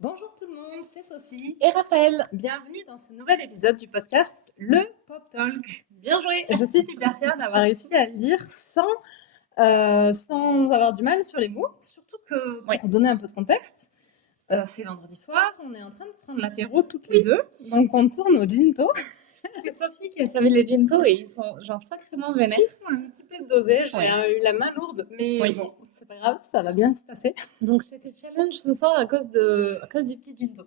Bonjour tout le monde, c'est Sophie. Et Raphaël, Bienvenue dans ce nouvel épisode du podcast Le Pop Talk. bien joué. Je suis super fière d'avoir réussi à le dire sans avoir du mal sur les mots. Surtout que, Ouais. pour donner un peu de contexte, c'est vendredi soir, on est en train de prendre l'apéro toutes les Oui. deux. Donc on tourne au ginto. C'est Sophie qui a servi les ginto et ils sont genre sacrément vénères. Ils sont un petit peu dosés, j'ai Ouais. eu la main lourde, mais Oui. bon, c'est pas grave, ça va bien se passer. Donc c'était challenge ce soir à cause du petit ginto.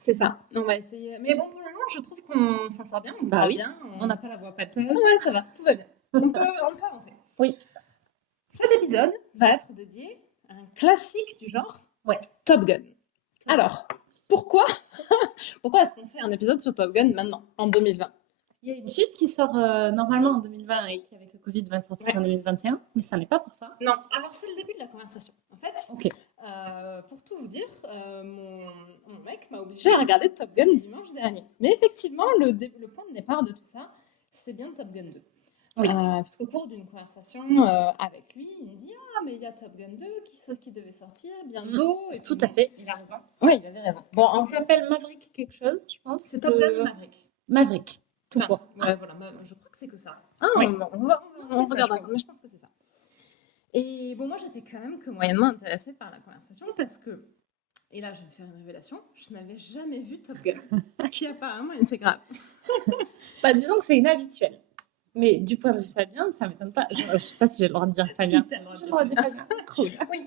C'est ça, on va essayer. Mais bon, pour le moment, je trouve qu'on s'en sort bien, on Bah parle oui. bien. On n'a pas la voix pâteuse. Ouais, ça va, tout va bien. On peut avancer. Oui. Cet épisode va être dédié à un classique du genre, Ouais. Top Gun. Alors, pourquoi est-ce qu'on fait un épisode sur Top Gun maintenant, en 2020? Il y a une suite qui sort normalement en 2020 et qui avec le Covid va sortir en 2021, mais ça n'est pas pour ça. Non, alors c'est le début de la conversation. En fait, Ok. pour tout vous dire, mon mec m'a obligé à regarder Top Gun dimanche dernier. Mais effectivement, le point de départ de tout ça, c'est bien Top Gun 2. Oui. Parce qu'au cours d'une conversation avec lui, il me dit « Ah, mais il y a Top Gun 2 qui devait sortir bientôt. » Et Tout à fait, il a raison. Oui, il avait raison. Bon, On s'appelle Maverick quelque chose, je pense. c'est Top Gun Maverick. Maverick, tout Enfin, court. ouais, voilà, je crois que c'est que ça. Ah, Oui. on regardera, mais je pense que c'est ça. Et bon, moi, j'étais quand même que moyennement intéressée par la conversation parce que, et là, je vais faire une révélation, je n'avais jamais vu Top Gun. Ce qui apparemment était grave. Bah, disons que c'est inhabituel. Mais du point de vue Fabien, ça m'étonne pas. Je sais pas si j'ai le droit de dire Fabien. Si, t'as le droit de J'ai le dire droit de dire Fabien. Fabien. Cool. Oui.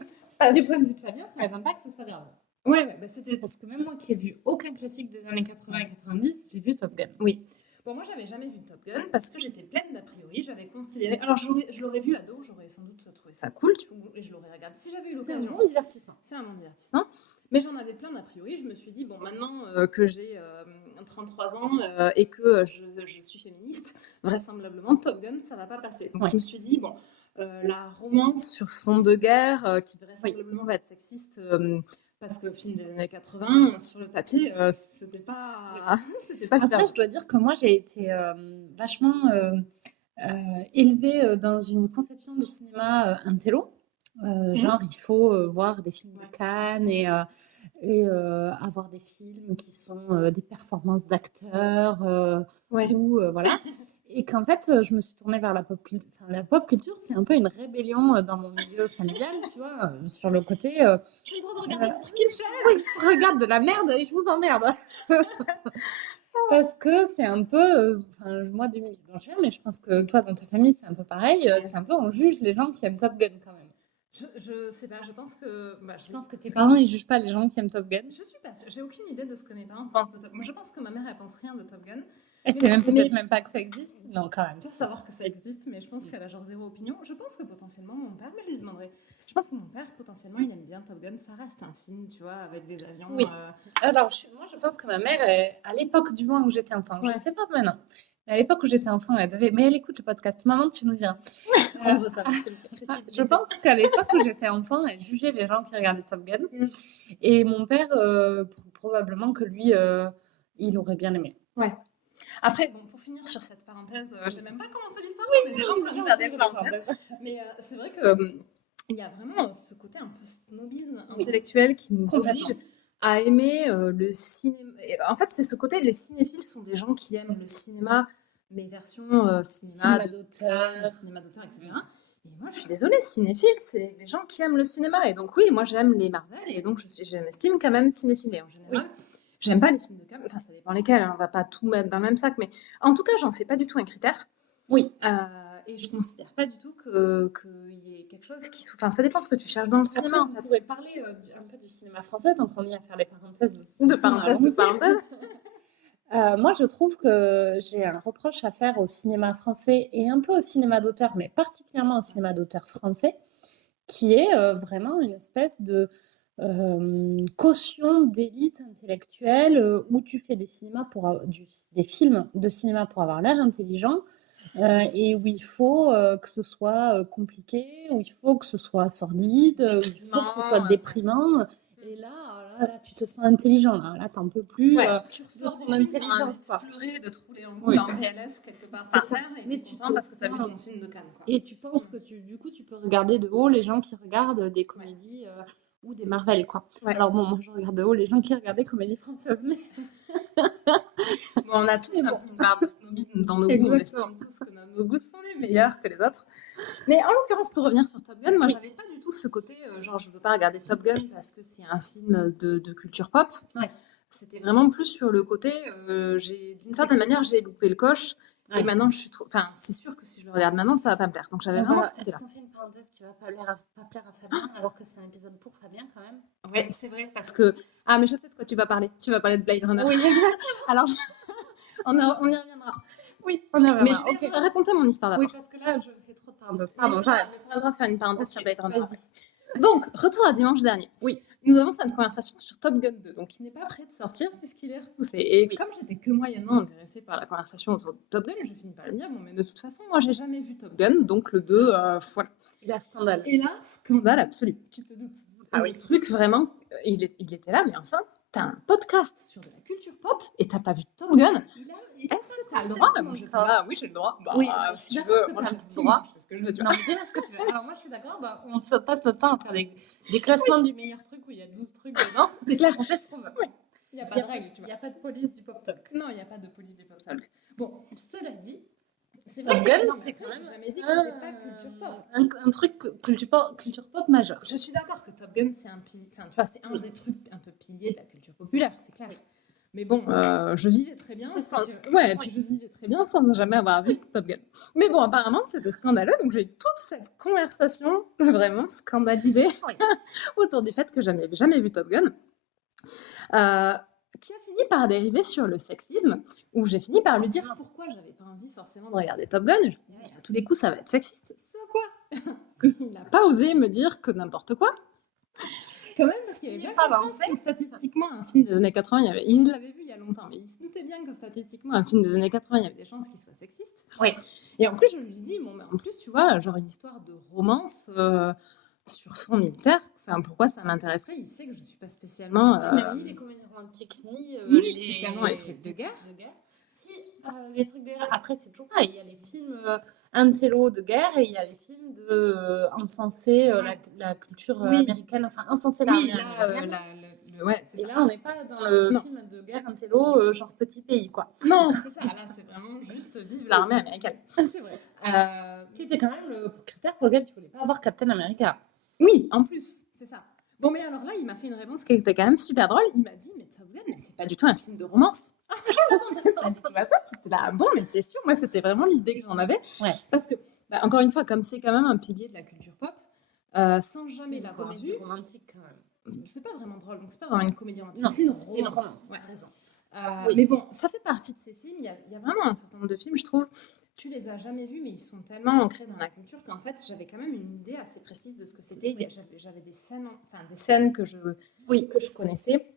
Du point de vue de Fabien, ça m'étonne pas que ce soit grave. Ouais, bah, c'était. Parce que même moi qui ai vu aucun classique des années 80 et 90, j'ai vu Top Gun. Oui. Bon, moi, j'avais jamais vu Top Gun parce que j'étais pleine d'a priori. J'avais considéré. Alors, je l'aurais vu ado, j'aurais sans doute trouvé ça cool, et je l'aurais regardé si j'avais eu C'est un l'occasion. bon divertissement. C'est un bon divertissement. Mais j'en avais plein d'a priori. Je me suis dit, bon, maintenant que j'ai 33 ans et que je suis féministe, vraisemblablement, Top Gun, ça va pas passer. Donc, Ouais. je me suis dit, bon, la romance sur fond de guerre, qui vraisemblablement va être sexiste. Parce que le film des années 80, sur le papier, c'était pas super Après, bon. je dois dire que moi, j'ai été vachement élevée dans une conception du cinéma intello. Genre, il faut voir des films de Cannes et avoir des films qui sont des performances d'acteurs Ouais. ou voilà. Et qu'en fait, je me suis tournée vers la pop culture. Enfin, la pop culture, c'est un peu une rébellion dans mon milieu familial, tu vois, sur le côté. J'ai le droit de regarder le truc qui Oui, je regarde de la merde et je vous emmerde. Parce que c'est un peu. Enfin, moi, du milieu dont je viens, mais je pense que toi, dans ta famille, c'est un peu pareil. C'est un peu, on juge les gens qui aiment Top Gun quand même. Je sais pas, je pense que. Je pense que tes parents, ils jugent pas les gens qui aiment Top Gun. Je suis pas sûre, j'ai aucune idée de ce que mes parents pensent de Top Gun. Moi, je pense que ma mère, elle pense rien de Top Gun. Elle sait même peut-être même pas que ça existe. Non, quand même. Pour savoir que ça existe, mais je pense qu'elle a genre zéro opinion. Je pense que potentiellement mon père, mais je lui demanderai. Je pense que mon père, potentiellement, il aime bien Top Gun. Ça reste un film, tu vois, avec des avions. Oui. Alors, moi, je pense que ma mère, à l'époque du moins où j'étais enfant, je sais pas maintenant, mais à l'époque où j'étais enfant, elle devait. Mais elle écoute le podcast. Maman, tu nous viens. On veut savoir. Je pense qu'à l'époque où j'étais enfant, elle jugeait les gens qui regardaient Top Gun. Et mon père, probablement que lui, il aurait bien aimé. Ouais. Après, bon, pour finir sur cette parenthèse, j'ai même pas commencé l'histoire, mais les gens peuvent regarder la parenthèse. Mais c'est vrai que il y a vraiment ce côté un peu snobisme intellectuel qui nous oblige à aimer le cinéma. En fait, c'est ce côté, les cinéphiles sont des gens qui aiment le cinéma, mais version cinéma d'auteur, etc. Et moi, je suis désolée, cinéphile, c'est les gens qui aiment le cinéma. Et donc, oui, moi, j'aime les Marvel, et donc, je m'estime quand même cinéphile. Et en général, j'aime pas les films de cam, enfin, ça dépend lesquels, hein, on va pas tout mettre dans le même sac, mais en tout cas, j'en fais pas du tout un critère. Oui. Et je considère pas du tout qu'il y ait quelque chose qui. Enfin, ça dépend ce que tu cherches dans le cinéma, en fait. On pourrait parler un peu du cinéma français, donc on y a faire des parenthèses. Moi, je trouve que j'ai un reproche à faire au cinéma français et un peu au cinéma d'auteur, mais particulièrement au cinéma d'auteur français, qui est vraiment une espèce de caution d'élite intellectuelle où tu fais des films de cinéma pour avoir l'air intelligent et où il faut que ce soit compliqué, où il faut que ce soit sordide, où il faut que ce soit déprimant. Et là, tu te sens intelligent. Là, t'en peux plus. Tu ressors de ton intelligence, de pleurer, de te rouler en bout dans le PLS quelque part par terre, et tu content parce que t'as vu ton film de Cannes. Quoi. Et tu penses que du coup, tu peux regarder de haut les gens qui regardent des comédies ou des Marvel, quoi. Ouais. Alors bon, moi je regarde de haut les gens qui regardaient Comédie Française, mais Bon, on a tous un peu une part de snobisme dans nos goûts. On estime tous que nos goûts sont les meilleurs que les autres. Mais en l'occurrence, pour revenir sur Top Gun, moi, j'avais pas du tout ce côté, genre, je veux pas regarder Top Gun parce que c'est un film de culture pop. Ouais. C'était vraiment plus sur le côté, d'une certaine manière, j'ai loupé le coche. Ouais. Et maintenant, je suis trop. Enfin, c'est sûr que si je le regarde maintenant, ça va pas me plaire. Donc, j'avais vraiment ce Est-ce côté-là. qu'on fait une parenthèse qui va pas plaire à Fabien, alors que c'est un épisode pour Fabien quand même? Ouais, c'est vrai. Parce que. Ah, mais je sais de quoi tu vas parler. Tu vas parler de Blade Runner. Oui. Alors, on y reviendra. Oui, on y reviendra. Mais je vais raconter mon histoire d'abord. Oui, parce que là, je fais trop de parenthèses. Pardon, j'arrête. On a le droit de faire une parenthèse sur Blade Runner. Vas-y. Donc, retour à dimanche dernier. Oui. Nous avons cette conversation sur Top Gun 2, donc il n'est pas prêt de sortir puisqu'il est repoussé. Et comme j'étais que moyennement intéressée par la conversation autour de Top Gun, je finis par le dire, bon, mais de toute façon, moi, j'ai jamais vu Top Gun, donc le 2, voilà. Il a scandale. Et là, scandale absolu, tu te doutes. Ah oui. Le truc, vraiment, il était là, mais enfin, t'as un podcast sur de la culture pop et t'as pas vu Top Gun. Est-ce que t'as le droit? Moi, je sais pas, oui, j'ai le droit. Bah, oui, si tu veux, moi, j'ai le droit. Je fais ce que je veux, tu vois. Non, dis-moi ce que tu veux. Alors, moi, je suis d'accord, bah, on passe notre temps à faire des classements du meilleur truc où il y a 12 trucs dedans. C'est clair, on fait ce qu'on veut. Oui. Il n'y a pas de règles, tu vois. Il n'y a pas de police du pop talk. Non, il n'y a pas de police du pop talk. Bon, cela dit, c'est Top vrai Gun, que c'est quand même. J'ai jamais dit que c'était pas culture pop. Un truc culture pop majeur. Je suis d'accord que Top Gun, c'est c'est un des trucs un peu piliers de la culture populaire, c'est clair. Oui. Mais bon, je vivais très bien je vivais très bien sans jamais avoir vu Top Gun. Mais bon, apparemment, c'était scandaleux, donc j'ai eu toute cette conversation vraiment scandalisée autour du fait que je n'avais jamais vu Top Gun. Qui a fini par dériver sur le sexisme, où j'ai fini par lui dire pourquoi j'avais pas envie forcément de regarder Top Gun. Et je me disais, à tous les coups, ça va être sexiste. Ça quoi? Il n'a pas osé me dire que n'importe quoi. Quand même, parce qu'il avait bien conscience que statistiquement, un film des années 80, il l'avait vu il y a longtemps, mais il se doutait bien que statistiquement, un film des années 80, il y avait des chances qu'il soit sexiste. Oui. Et en plus, je lui dis, bon, mais en plus, tu vois, genre une histoire de romance sur fond militaire, enfin, pourquoi ça m'intéresserait? Il sait que je ne suis pas spécialement... ni les comédies romantiques, ni spécialement les trucs de guerre. Si, les trucs de guerre, après, c'est toujours pareil. Il y a les films intello de guerre et il y a les films encenser la culture américaine, enfin, encenser l'armée américaine. Et là, on n'est pas dans le film de guerre intello, genre petit pays, quoi. Non, c'est ça. Là, c'est vraiment juste vive l'armée américaine. C'est vrai. Qui était quand même le critère pour lequel tu voulais pas avoir Captain America. Oui, en plus, c'est ça. Bon, mais alors là, il m'a fait une réponse qui était quand même super drôle. Il m'a dit, mais Top Gun, mais c'est pas du tout un film de romance. Je m'attendais pas à ça. Puis t'es là, bon, mais t'es sûr? Moi, c'était vraiment l'idée que j'en avais. Ouais. Parce que, encore une fois, comme c'est quand même un pilier de la culture pop, sans jamais l'avoir vu. C'est romantique, quand même. C'est pas vraiment drôle, donc c'est pas vraiment une comédie romantique. Non, c'est une romance. Ouais, raison. Mais bon, ça fait partie de ces films. Il y a vraiment un certain nombre de films, je trouve. Tu les as jamais vus, mais ils sont tellement ancrés dans la culture qu'en fait, j'avais quand même une idée assez précise de ce que c'était. J'avais des scènes que je connaissais.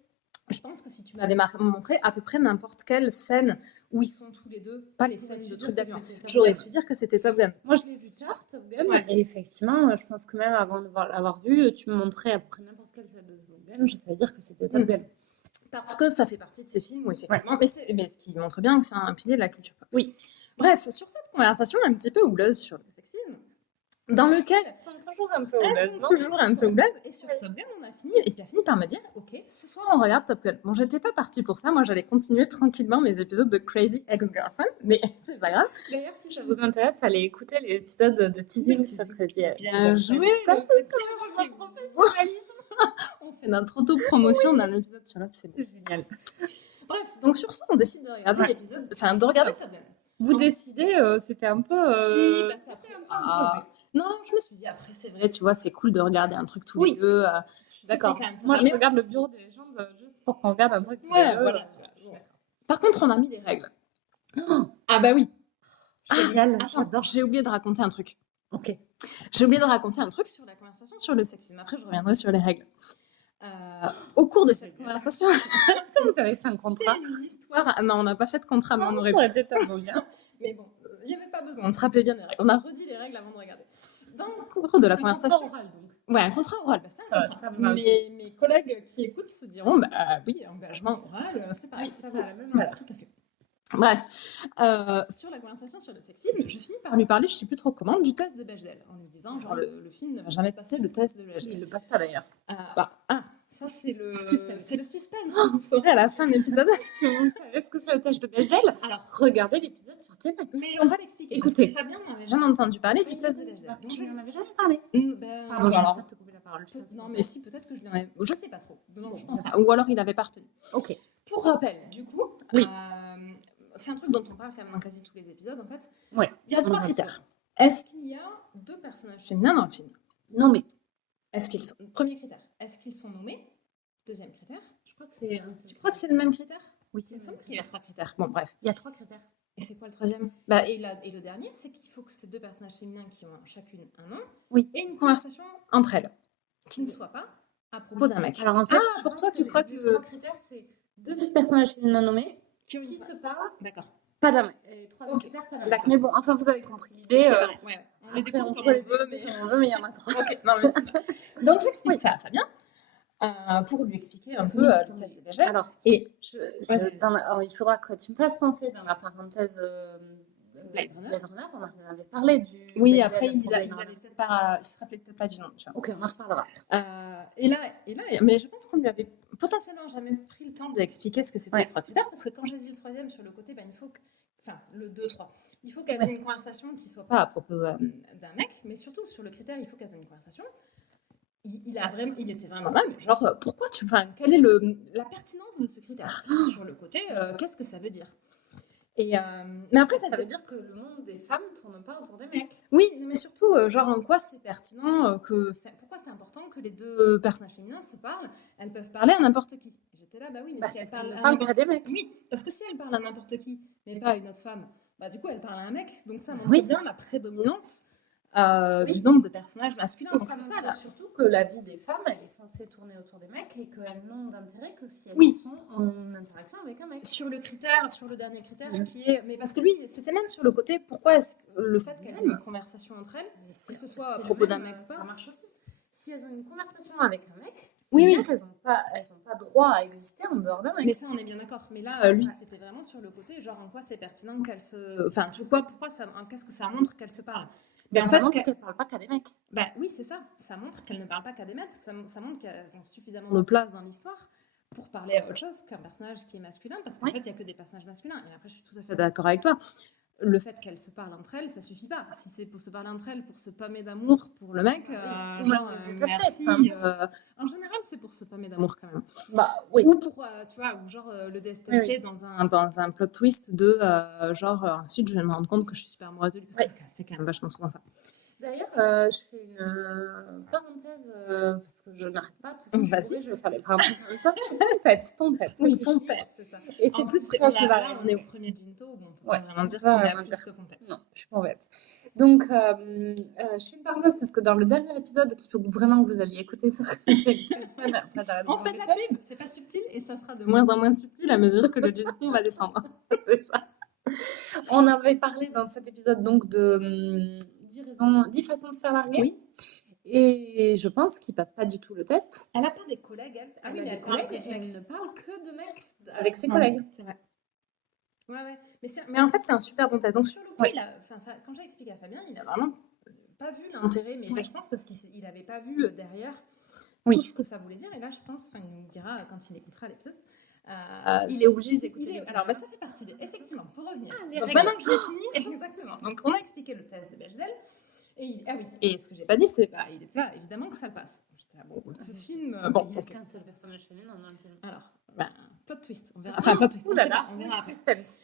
Je pense que si tu m'avais montré à peu près n'importe quelle scène où ils sont tous les deux, pas les scènes de trucs d'avion, j'aurais su dire que c'était Top Gun. Moi, je l'ai vu tard, Top Gun, et effectivement, je pense que même avant de l'avoir vu, tu me montrais à peu près n'importe quelle scène de Top Gun, je savais dire que c'était Top Gun. Parce que ça fait partie de ces films où effectivement, mais ce qui montre bien que c'est un pilier de la culture pop. Oui. Bref, sur cette conversation un petit peu houleuse sur le sexisme, dans lequel elles sont toujours un peu houleuses. Et sur Top Gun, il a fini par me dire, ok, ce soir on regarde Top Gun. Bon, j'étais pas partie pour ça, moi j'allais continuer tranquillement mes épisodes de Crazy Ex-Girlfriend, mais c'est pas grave. D'ailleurs, si ça vous intéresse, allez écouter l'épisode de teasing sur Crazy Ex. Bien joué, on fait notre auto-promotion d'un épisode sur l'autre, c'est génial. Bref, donc sur ce, on décide de regarder l'épisode, enfin de regarder Top Gun. Vous décidez, c'était un peu... c'était un peu imposé. Non, je me suis dit, après, c'est vrai, tu vois, c'est cool de regarder un truc tous les deux. Je suis d'accord. Moi, je regarde le Bureau des légendes juste pour qu'on regarde un truc tous les deux. Voilà, tu vois. Par contre, on a mis des règles. Ah bah oui. Génial. Attends, j'ai oublié de raconter un truc. Ok. J'ai oublié de raconter un truc sur la conversation sur le sexisme. Après, je reviendrai sur les règles. Au cours de cette conversation, est-ce que vous avez fait un contrat? Une histoire. Non, on n'a pas fait de contrat, mais on aurait été bien. Mais bon, il n'y avait pas besoin. On se rappelait bien des règles. On a redit les règles avant de regarder. Dans le cours de la conversation. Un contrat oral, donc. Ouais, un contrat oral. Mes collègues qui écoutent se diront, oui, engagement oral, c'est pareil. Ça va la même. Voilà, tout à fait. Bref, sur la conversation sur le sexisme, je finis par lui parler, je sais plus trop comment, du test de Bechdel, en lui disant, genre, le film ne va jamais passer le test de Bechdel. Il le passe pas d'ailleurs. Ça, c'est le Suspense. C'est le suspense. Vous saurez à la fin de l'épisode. Vous savez ce que c'est le test de Bechdel? Alors, Regardez l'épisode sur T-Max. mais on va l'expliquer. Écoutez. Fabien n'avait jamais entendu parler du test de Bechdel. Tu n'en avais jamais parlé. Pardon, je vais pas te couper la parole. non, mais si, peut-être que je lui en avais. Je sais pas trop. Non, je pense pas. Ou alors il avait pas retenu. Ok. Pour rappel, du coup, Oui. c'est un truc dont on parle quand même dans quasi tous les épisodes, en fait. Ouais. Il y a 3 critères. Est-ce qu'il y a 2 personnages féminins dans le film? Non, mais Est-ce qu'ils sont... Premier critère, est-ce qu'ils sont nommés? Deuxième critère. je crois que c'est. Tu crois que c'est le même critère? Oui, Il me semble qu'il y a 3 critères. Bon, bref. Il y a 3 critères. Et c'est quoi le troisième? Et le dernier, c'est qu'il faut que ces 2 personnages féminins qui ont chacune un nom et une conversation entre elles, qui ne soit pas à propos d'un mec. Alors en fait, pour toi, tu crois que les 3 critères, c'est 2 personnages féminins nommés qui se parlent. D'accord. Pas d'un mec. 3 critères, pas d'un mec. Mais bon, enfin, vous avez compris l'idée. Ouais. On Après, les découpe on comme peut les on veut, mais... on veut, mais il y en a 3. Ok, non, mais... Donc j'explique ça à Fabien pour lui expliquer un peu le test de Bechdel. Alors, et il faudra que tu me fasses penser dans la parenthèse Blade Runner. Blade Runner, on en avait parlé du. Oui, Bechdel après, pour il Blade Runner. se rappelait peut-être pas du nom. Tu vois. Ok, on en reparlera. Et là, mais je pense qu'on lui avait potentiellement jamais pris le temps d'expliquer ce que c'était les 3 critères, parce que quand j'ai dit le troisième sur le côté, il faut que, enfin, le 2, 3, il faut qu'elles aient une conversation qui soit pas à propos d'un mec, mais surtout sur le critère, il faut qu'elles aient une conversation. Il était vraiment là, mais genre, pourquoi quelle est la pertinence de ce critère sur le côté, qu'est-ce que ça veut dire? Mais après, Ça veut dire que le monde des femmes ne tourne pas autour des mecs. oui, mais surtout, genre, en quoi c'est pertinent, pourquoi c'est important que les 2 personnages féminins se parlent? Elles peuvent parler à n'importe qui. J'étais là, bah oui, mais si elles parlent à qu'à des mecs. Oui, parce que si elles parlent à n'importe qui, mais pas à une autre femme, bah du coup, elles parlent à un mec. Donc ça montre bien la prédominance du nombre de personnages masculins. Et Donc ça c'est montre ça, là. surtout que la vie des femmes, elle est censée tourner autour des mecs et qu'elles n'ont d'intérêt que si elles Oui. sont en interaction avec un mec. Sur le dernier critère, qui est... Mais parce que lui, c'était même sur le côté, pourquoi le fait qu'elles aient une conversation entre elles, que ce soit à propos d'un mec ou pas. Ça marche aussi. Si elles ont une conversation avec un mec, Oui, bien qu'elles n'ont pas droit à exister en dehors d'un mec. Mais ça, on est bien d'accord. Mais là, lui, c'était vraiment sur le côté, genre, en quoi c'est pertinent qu'elles se... Enfin, qu'est-ce que ça montre qu'elles se parlent? Mais ça montre qu'elles ne parlent pas qu'à des mecs. Bah oui, c'est ça. Ça montre qu'elles ne parlent pas qu'à des mecs. Ça montre qu'elles ont suffisamment de place dans l'histoire pour parler à autre chose qu'un personnage qui est masculin. Parce qu'en fait, il n'y a que des personnages masculins. Et après, je suis tout à fait d'accord avec toi. Le fait qu'elles se parlent entre elles, ça suffit pas. Si c'est pour se parler entre elles, pour se pâmer d'amour pour le mec, genre, merci. En général, c'est pour se pâmer d'amour quand même. Bah oui. Ou pour, tu vois, ou genre le détester dans un plot twist de genre ensuite je vais me rendre compte que je suis super amoureuse de lui. Parce que c'est quand même vachement souvent ça. D'ailleurs, je fais une parenthèse parce que je n'arrête pas. Vas-y. Je vais faire les parenthèses comme ça. Pompette. Oui, pompette, c'est ça. Et c'est plus très là, on est au premier ginto, bon, on peut vraiment dire qu'on est à plus que pompette. Non, je suis pompette. Donc, je fais une parenthèse parce que dans le dernier épisode, il faut vraiment que vous alliez écouter ce que on fait de la pub, c'est pas subtil et ça sera de moins en moins subtil à mesure que le ginto va descendre. C'est ça. On avait parlé dans cet épisode donc de 10 façons de se faire larguer. Oui. Et je pense qu'il passe pas du tout le test. Elle n'a pas des collègues, elle. Ah oui, mais elle ne parle que de mecs avec ses collègues. C'est vrai. Ouais. Mais en fait, c'est un super bon test. Donc, sur le coup, quand j'ai expliqué à Fabien, il a vraiment pas vu l'intérêt, mais je pense parce qu'il n'avait pas vu derrière tout ce que ça voulait dire. Et là, je pense, il nous dira quand il écoutera l'épisode. Il est obligé d'écouter. Alors, ça fait partie effectivement, pour revenir. Donc, maintenant que j'ai fini, exactement. Donc, on a expliqué le test de Bechdel. Et ce que j'ai pas dit, c'est il était là, évidemment que ça le passe. Ce film, il n'y a qu'un seul personnage féminin dans le film. Alors, plot twist, on verra. Enfin, plot twist, on verra après. Suspense.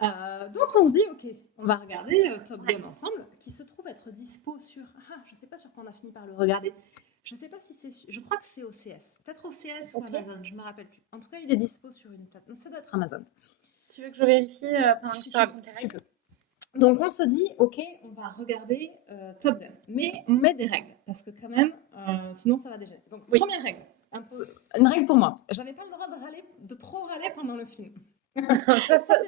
Donc on se dit, ok, on va regarder Top Gun ensemble, qui se trouve être dispo sur... je sais pas sur quoi on a fini par le regarder. Je sais pas si c'est... Je crois que c'est OCS. Peut-être OCS ou Amazon, je me rappelle plus. En tout cas, il est dispo sur une plateforme. Ça doit être Amazon. Tu veux que je vérifie pendant que tu racontes tu peux. Donc on se dit, ok, on va regarder Top Gun, mais on met des règles, parce que quand même, sinon ça va dégénérer. Donc première règle, une règle pour moi, j'avais pas le droit de trop râler pendant le film.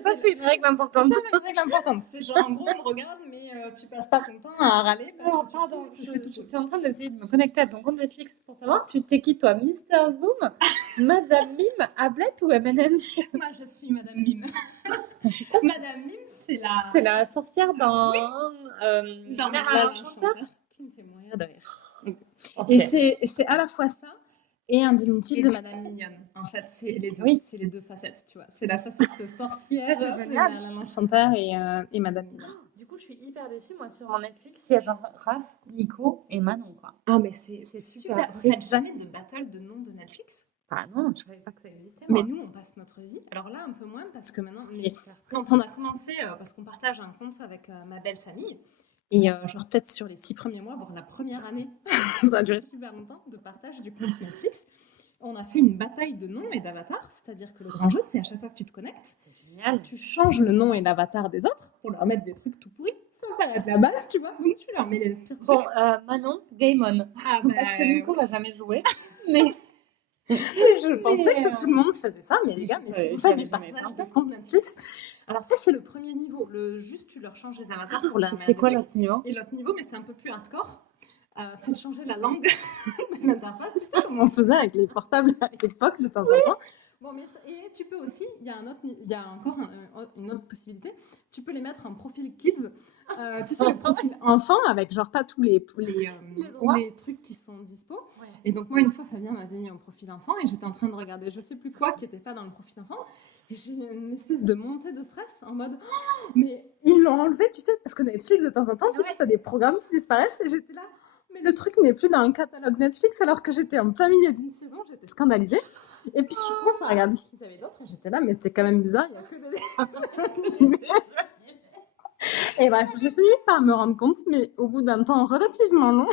Ça, c'est une règle importante. C'est une règle importante. C'est genre, en gros, on me regarde, mais tu passes pas ton temps à râler parce Alors, que pardon, je je sais tout. suis en train d'essayer de me connecter à ton compte Netflix pour savoir, tu t'es qui toi, Mister Zoom, Madame Mime, Ablette ou M&M's? Moi, je suis Madame Mime. Madame Mime, C'est la sorcière dans dans Merlin Merlin l'Enchanteur. qui me fait mourir de rire. Ok. Et c'est à la fois ça et un diminutif de Madame Mignonne. En fait, c'est les deux. Oui. C'est les deux facettes, tu vois. C'est la facette sorcière C'est de génial. Merlin l'Enchanteur et Madame Mignonne. Du coup, je suis hyper déçue. Moi, sur mon Netflix, il y a genre Raph, Nico et Manon, quoi. Ah, mais c'est C'est super. super. Vous faites jamais de battle de noms de Netflix? Ah non, je savais pas que ça existait. Mais moi. nous, on passe notre vie. Alors là, un peu moins parce que maintenant, Mais quand on a commencé, parce qu'on partage un compte avec ma belle famille, et genre peut-être sur les 6 premiers mois, bon, la première année, ça a duré super longtemps, de partage du compte Netflix, on a fait une bataille de noms et d'avatars. C'est-à-dire que le grand jeu, c'est à chaque fois que tu te connectes, c'est génial. tu changes le nom et l'avatar des autres pour leur mettre des trucs tout pourris, sans paraître la base, tu vois. Donc tu leur mets les pires trucs. Bon, Manon, Game On. Ah, Parce que Nico va jamais jouer. Mais je pensais que tout le monde faisait ça, mais les gars, mais si vous faites du jamais partage pensé. de compte Netflix, alors ça c'est le premier niveau, juste tu leur changes les avatars pour leur Et mettre c'est des quoi trucs. l'autre niveau? Et l'autre niveau, mais c'est un peu plus hardcore, c'est de changer la langue de l'interface, tu sais, comme on faisait avec les portables à l'époque de temps en temps. Bon, mais et tu peux aussi, il y a encore une autre possibilité, tu peux les mettre en profil kids. Tu sais, le profil enfant avec genre pas tous les trucs qui sont dispo. Ouais. Et donc, moi, une fois, Fabien m'avait mis en profil enfant et j'étais en train de regarder je sais plus quoi qui n'était pas dans le profil enfant. Et j'ai eu une espèce de montée de stress en mode oh, mais ils l'ont enlevé, tu sais, parce que Netflix, de temps en temps, tu sais, t'as des programmes qui disparaissent et j'étais là. Mais le truc n'est plus dans un catalogue Netflix alors que j'étais en plein milieu d'une saison, j'étais scandalisée. Et puis je commence à regarder ce qu'ils avaient d'autre et j'étais là, mais c'est quand même bizarre, il n'y a que des. Et bref, j'ai fini par me rendre compte, mais au bout d'un temps relativement long,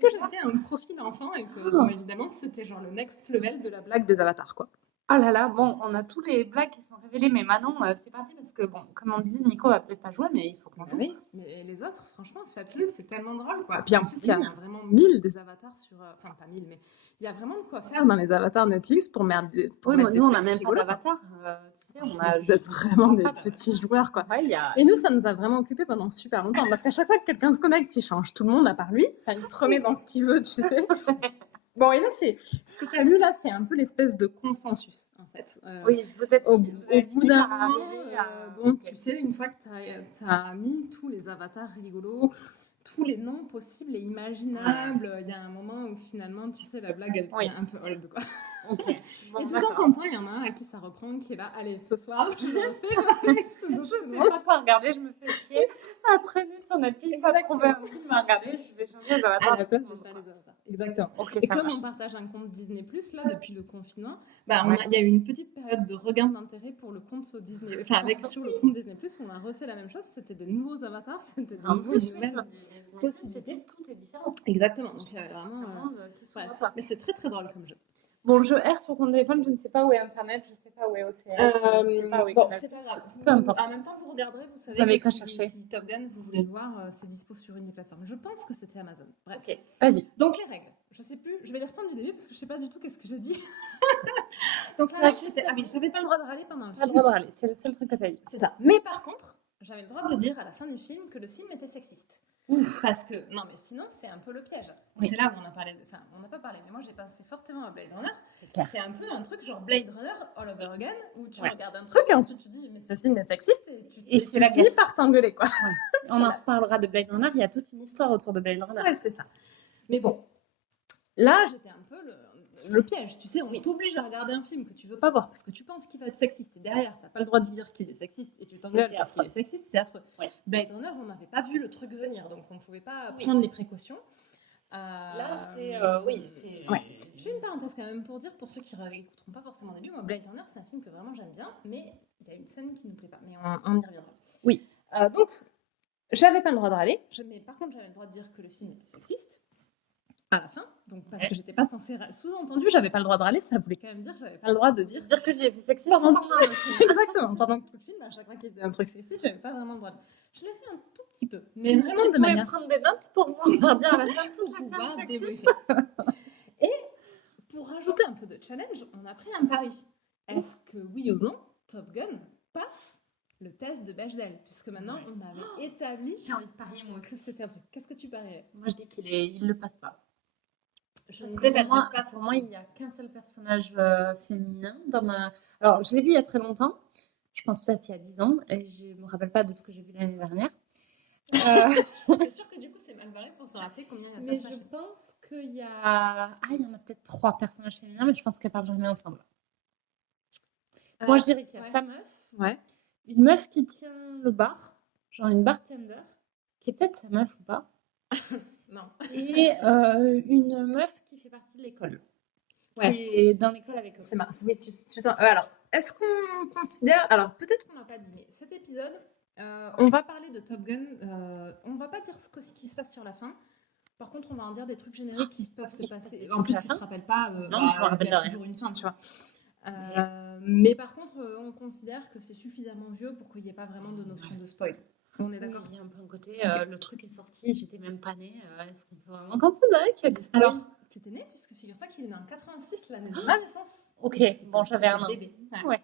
que j'étais un profil enfant et que, bon, évidemment, c'était genre le next level de la blague des avatars, quoi. Oh là là, bon, on a tous les blagues qui sont révélées, mais Manon, c'est parti parce que, bon, comme on dit, Nico va peut-être pas jouer, mais il faut qu'on joue. Oui, mais les autres, franchement, faites-le, c'est tellement drôle, quoi. Puis en plus, il y a vraiment 1000 des avatars sur. Enfin, pas 1000, mais il y a vraiment de quoi faire dans les avatars Netflix pour mettre des. Oui, mais nous, on n'a même pas d'avatar. Tu sais, vous êtes vraiment des petits joueurs, quoi. Ouais, Et nous, ça nous a vraiment occupés pendant super longtemps. Parce qu'à chaque fois que quelqu'un se connecte, il change tout le monde à part lui. Enfin, il se remet dans ce qu'il veut, tu sais. Bon, et là, ce que tu as lu, là, c'est un peu l'espèce de consensus, en fait. Oui, vous êtes au bout d'un moment, tu sais, une fois que tu as mis tous les avatars rigolos, tous les noms possibles et imaginables, il y a un moment où finalement, tu sais, la blague, elle devient un peu old, quoi. Ok. Bon, et de temps en temps, il y en a un à qui ça reprend, qui est là, allez, ce soir, je le refais, je ne sais pas quoi regarder, je me fais chier à traîner sur Netflix, à trouver un film à regarder, je vais changer les avatars. À la place, je vais faire les avatars. Exactement. Okay, et comme on partage un compte Disney+, là, depuis le confinement, bah, il y a eu une petite période de regain d'intérêt pour le compte Disney, enfin, sur le compte Disney+, on a refait la même chose, c'était des nouveaux avatars, c'était des nouvelles possibilités. Tout est différent. Exactement, donc il y avait vraiment... mais c'est très très drôle comme jeu. Bon, je erre sur ton téléphone, je ne sais pas où est Internet, je ne sais pas où est OCS, je ne sais pas où est bon, c'est pas grave. Peu importe. En même temps, vous regarderez, vous savez que quoi chercher. Si Top Gun, vous voulez le voir, c'est dispo sur une des plateformes. Je pense que c'était Amazon. Bref. Ok, vas-y. Donc les règles, je sais plus, je vais les reprendre du début parce que je sais pas du tout qu'est-ce que j'ai dit. Donc là, j'avais pas le droit de râler pendant le film. Pas le droit de râler, c'est le seul truc que tu as dit. C'est ça. Mais par contre, j'avais le droit de dire à la fin du film que le film était sexiste. Ouf. Parce que, non mais sinon c'est un peu le piège. Oui. C'est là où on a parlé, enfin on n'a pas parlé, mais moi j'ai pensé fortement à Blade Runner. C'est un peu un truc genre Blade Runner all over again, où tu regardes un truc et ensuite tu dis mais ce film est sexiste et tu finis par t'engueuler quoi. Ouais. On en reparlera de Blade Runner, il y a toute une histoire autour de Blade Runner. Ouais c'est ça. Mais bon, là j'étais un peu le piège, tu sais, on t'oblige à regarder un film que tu veux pas voir parce que tu penses qu'il va être sexiste et derrière t'as pas le droit de dire qu'il est sexiste et tu t'engueules parce qu'il est sexiste, c'est affreux. Ouais. Blade Runner, on n'avait pas vu le truc venir donc on ne pouvait pas prendre les précautions. Là c'est oui, c'est. Ouais. Je fais une parenthèse quand même pour dire pour ceux qui ne réécouteront pas forcément au début, moi Blade Runner c'est un film que vraiment j'aime bien, mais il y a une scène qui ne nous plaît pas, mais on y reviendra. Oui. Donc j'avais pas le droit de râler, mais par contre j'avais le droit de dire que le film était sexiste. À la fin, donc parce que j'étais pas censée sous-entendu, j'avais pas le droit de râler, ça voulait quand même dire que j'avais pas le droit de dire que j'étais sexiste pendant tout le film. Exactement, pendant tout le film, à chaque fois qu'il y avait un truc sexiste, j'avais pas vraiment le droit de... Je l'ai fait un tout petit peu, mais vraiment de manière... prendre des notes pour pouvoir dire à la fin toute la scène sexiste. Et pour rajouter un peu de challenge, on a pris un pari. Est-ce que oui ou non, Top Gun passe le test de Bechdel, puisque maintenant on avait établi J'ai envie de parier, moi aussi. que c'était un truc. Qu'est-ce que tu parierais? Moi, je dis il le passe pas. Je Parce ne que débattrai pour moi, pas. pour moi, il n'y a qu'un seul personnage féminin dans ma. Alors, je l'ai vu il y a très longtemps. Je pense peut-être il y a 10 ans. Et je me rappelle pas de ce que j'ai vu l'année dernière. C'est sûr que du coup, c'est mal barré pour se rappeler combien il y a de Mais je personnages. pense qu'il y a. Ah, il y en a peut-être 3 personnages féminins, mais je pense qu'elles parlent jamais ensemble. Moi, je dirais qu'il y a ouais. sa meuf, Ouais. une meuf qui tient le bar, genre une bartender, qui est peut-être sa meuf ou pas, Non. et une meuf qui fait partie de l'école, qui Ouais. est dans l'école avec eux. C'est marrant. Oui, alors, est-ce qu'on considère. Alors, peut-être qu'on l'a pas dit, mais cet épisode, on va parler de Top Gun. On va pas dire ce qui se passe sur la fin. Par contre, on va en dire des trucs génériques qui peuvent se Il se passe passer. des En trucs plus, à la tu te fin rappelles pas. Non, je me rappelle il y a de rien. toujours une fin, tu vois. Mais par contre, on considère que c'est suffisamment vieux pour qu'il n'y ait pas vraiment de notion de spoil. On est d'accord? Oui, il y a un peu un côté, le truc est sorti, j'étais même pas née. Est-ce qu'on peut vraiment considérer qu'il y a des spoils? Alors, tu étais née, puisque figure-toi qu'il est né en 86, l'année de ma naissance. Ok, bon, j'avais un an. Bébé. Ouais.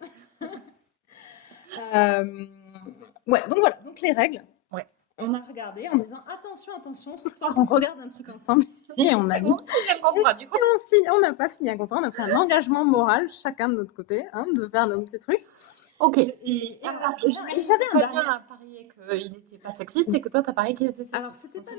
Ouais, donc voilà, donc les règles. Ouais. On a regardé en disant attention, attention, ce soir on regarde un truc ensemble. Et on a mis. Du coup. On n'a pas signé un contrat, on a pris un engagement moral, chacun de notre côté, de faire nos petits trucs. Ok. Et alors, j'avais un Fabien a parié qu'il n'était pas sexiste et que toi, tu as parié qu'il était sexiste. Alors, c'était pas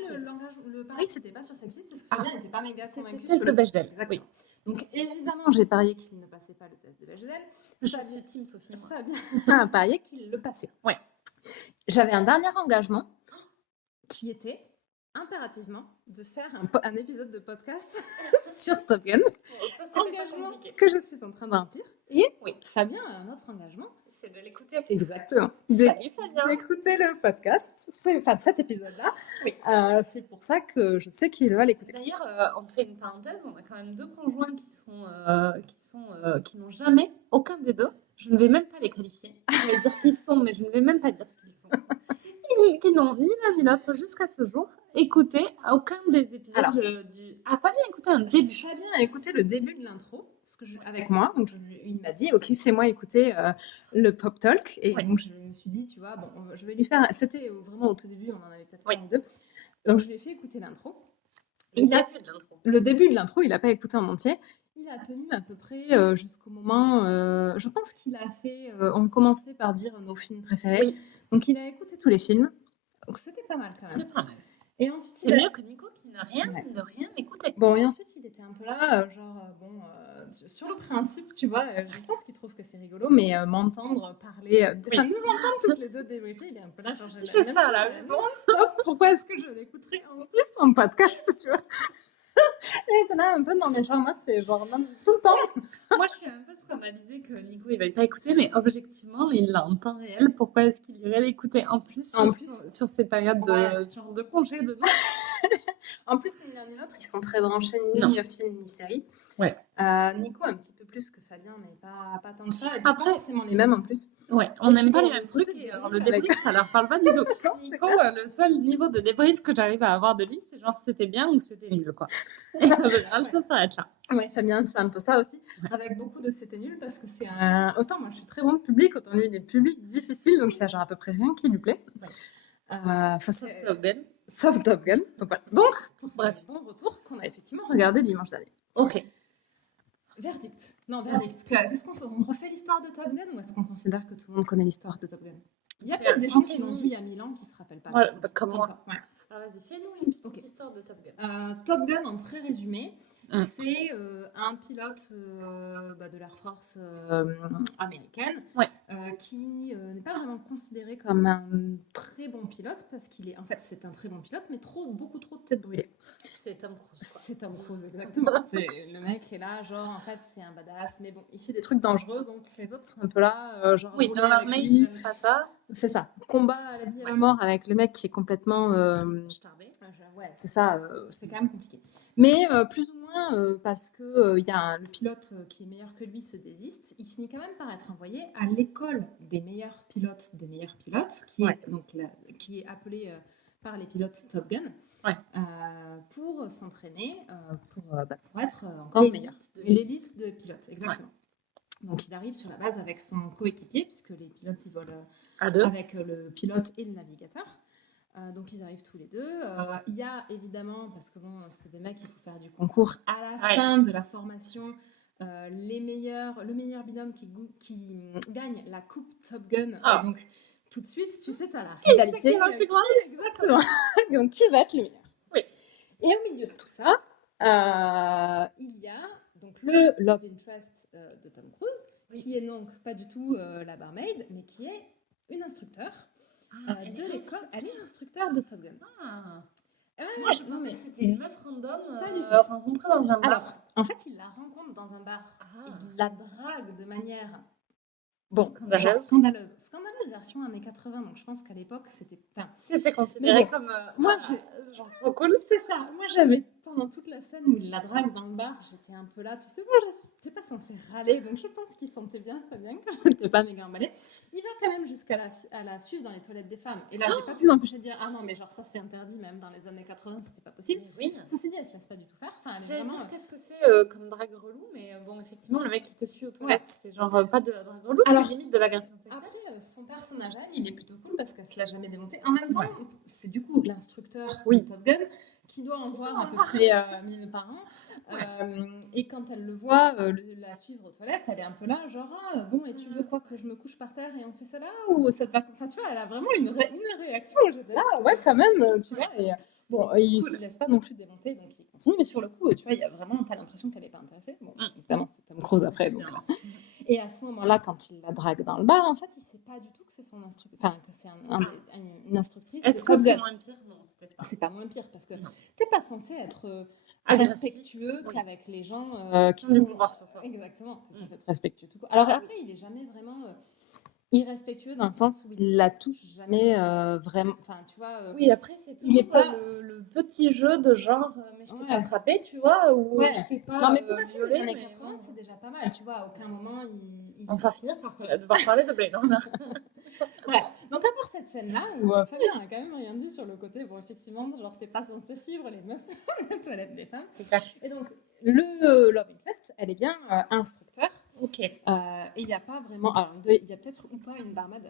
le pari, c'était pas sur sexiste, parce que Fabien n'était pas méga convaincu. C'était le test de Bechdel. Exactement. Donc, évidemment, j'ai parié qu'il ne passait pas le test de Bechdel. Je suis team Sophie. Moi. Fabien a parié qu'il le passait. Ouais. J'avais un dernier engagement qui était impérativement de faire un épisode de podcast sur Top Gun. Engagement que je suis en train de remplir. Et Fabien a un autre engagement. C'est de l'écouter. Exactement. Salut Fabien. D'écouter le podcast, cet épisode-là. Oui. C'est pour ça que je sais qu'il va l'écouter. D'ailleurs, on fait une parenthèse, on a quand même 2 conjoints qui n'ont jamais, aucun des deux, je ne vais même pas les qualifier. Je vais dire qui sont, mais je ne vais même pas dire ce qu'ils sont. Qui n'ont ni l'un ni l'autre jusqu'à ce jour écouté aucun des épisodes du. Ah, Fabien a écouté un début. Fabien a écouté le début de l'intro avec moi, donc il m'a dit ok, fais-moi écouter le Pop Talk, et donc je me suis dit, tu vois, bon, je vais lui faire. C'était vraiment au tout début, on en avait peut-être 1 ou 2, donc je lui ai fait écouter l'intro. Le début de l'intro, il n'a pas écouté en entier. Il a tenu à peu près jusqu'au moment. Je pense qu'il a fait. On commençait par dire nos films préférés. Oui. Donc il a écouté tous les films. Donc c'était pas mal quand même. C'est pas mal. Et ensuite, c'est mieux que Nico qui n'a rien écouté. Bon, et ensuite il était un peu là, sur le principe, tu vois, je pense qu'il trouve que c'est rigolo, mais m'entendre parler, enfin nous entendre toutes les deux débriefer, il est un peu là, genre j'ai ça là. Bon, stop, pourquoi est-ce que je l'écouterais en plus en podcast, tu vois? Il était là un peu, non mais genre moi c'est genre tout le temps. Moi je suis un peu scandalisée que Nico il veuille pas écouter, mais objectivement il l'a en temps réel. Pourquoi est-ce qu'il irait l'écouter en plus sur ces périodes de congé de En plus, ni l'un ni l'autre, ils sont très branchés ni film ni série. Ouais. Nico un petit peu plus que Fabien, mais pas tant que ça. Et après, pas forcément les mêmes en plus. Ouais, on n'aime pas les mêmes trucs. Et alors, le débrief, ça leur parle pas du tout. Nico, le seul niveau de débrief que j'arrive à avoir de lui, c'est genre c'était bien ou c'était nul, quoi. Et en général, ça s'arrête là. Ouais, Fabien, c'est un peu ça aussi, avec beaucoup de c'était nul, parce que c'est un. Autant moi je suis très bon public, autant lui il est public difficile, donc il y a genre à peu près rien qui lui plaît. Sauf Top Gun. Sauf Top Gun. Donc voilà. Donc, bref, bon retour qu'on a effectivement regardé dimanche dernier. Ok. Verdict. Non, verdict. Qu'est-ce qu'on fait? On refait l'histoire de Top Gun, ou est-ce qu'on considère que tout le monde connaît l'histoire de Top Gun? Il y a peut-être des gens qui l'ont vu il y a 1000 ans qui se rappellent pas. Comme moi. Ouais. Alors vas-y, fais-nous une petite histoire de Top Gun. Top Gun, en très résumé, c'est un pilote de l'Air Force américaine qui n'est pas vraiment considéré comme un très bon pilote, parce qu'il est, en fait, c'est un très bon pilote, mais beaucoup trop de tête brûlée. C'est Tom Cruise. C'est Tom Cruise, exactement. Le mec est là, genre, en fait, c'est un badass, mais bon, il fait des trucs dangereux, donc les autres sont un peu là, genre. Oui, dans l'armée, ils n'aiment pas ça. C'est ça. Combat à la vie et à la mort avec le mec qui est complètement. Ouais, c'est ça, c'est quand même compliqué. Mais plus ou moins parce que y a le pilote qui est meilleur que lui se désiste, il finit quand même par être envoyé à l'école des meilleurs pilotes, qui est appelée par les pilotes Top Gun, pour s'entraîner, pour être encore meilleur. L'élite de pilotes, exactement. Donc il arrive sur la base avec son coéquipier, puisque les pilotes ils volent À deux. avec le pilote et le navigateur. Donc ils arrivent tous les deux. Il y a évidemment, parce que bon, c'est des mecs, il faut faire du concours à la fin de la formation. Le meilleur binôme qui gagne la coupe Top Gun. Et donc tout de suite, tu sais, tu as la rivalité. Exactement. Donc qui va être le meilleur? Oui. Et au milieu de tout ça, il y a donc le love interest de Tom Cruise, qui est donc pas du tout la barmaid, mais qui est une instructeur de l'école. Elle est instructeur de Top Gun. Moi, je pensais que c'était une meuf random rencontrée dans un bar. Alors, en fait, il la rencontre dans un bar. Il la drague de manière scandaleuse. Scandaleuse version années 80. Donc, je pense qu'à l'époque, c'était considéré comme genre trop cool. C'est ça. Moi, j'avais pendant toute la scène où il la drague dans le bar, j'étais un peu là. Tu sais, moi, j'étais pas censée râler. Donc, je pense qu'il sentait bien, Fabien, que je n'étais pas méga emballée. Il va quand même jusqu'à la suivre dans les toilettes des femmes. Et là, j'ai pas pu m'empêcher de dire ah non, mais genre ça c'est interdit même dans les années 80, c'était pas possible. Oui. Ceci dit, elle se laisse pas du tout faire. Enfin, elle est vraiment. Qu'est-ce que c'est comme drague relou? Mais bon, effectivement, le mec qui te suit aux toilettes, c'est genre pas de la drague relou, c'est limite de l'agression sexuelle. Après, son personnage, il est plutôt cool parce qu'elle se l'a jamais démonté. En même temps, c'est du coup l'instructeur de Top Gun qui doit en voir à peu près 1000 par an. Et quand elle le voit la suivre aux toilettes, elle est un peu là, genre bon, et tu veux quoi, que je me couche par terre et on fait ça là, ou ça te va? Enfin, tu vois, elle a vraiment une réaction. J'étais là, ouais, quand même, tu vois. Et bon, il se laisse pas non plus démonter, donc il continue. Mais sur le coup, tu vois, il y a vraiment, t'as l'impression qu'elle est pas intéressée. Bon, évidemment, c'est Tom Cruise après, donc. Et à ce moment-là, quand il la drague dans le bar, en fait, il sait pas du tout que c'est son instructrice, enfin que c'est une instructrice. Est-ce que c'est moins pire? Non, peut-être pas. C'est pas moins pire parce que t'es pas censé être respectueux qu'avec les gens qui sont pouvoir sur toi. Exactement, t'es censé être respectueux tout. Alors après, il est jamais vraiment irrespectueux dans le sens où il la touche jamais vraiment. Enfin, tu vois. Oui, après c'est toujours le petit jeu de genre, mais je t'ai pas attrapé, tu vois, ou je t'ai pas non, mais pour violé. Les années 80, c'est déjà pas mal, tu vois. À aucun moment, on va finir par devoir parler de Blade Runner. Bref, donc à part cette scène-là où Fabien a quand même rien dit sur le côté, bon, effectivement, genre t'es pas censé suivre les meufs dans les toilettes des femmes. Et donc, le Love Interest, elle est bien instructeur. Ok. Et il n'y a pas vraiment. Alors, il y a peut-être ou pas une barmaid.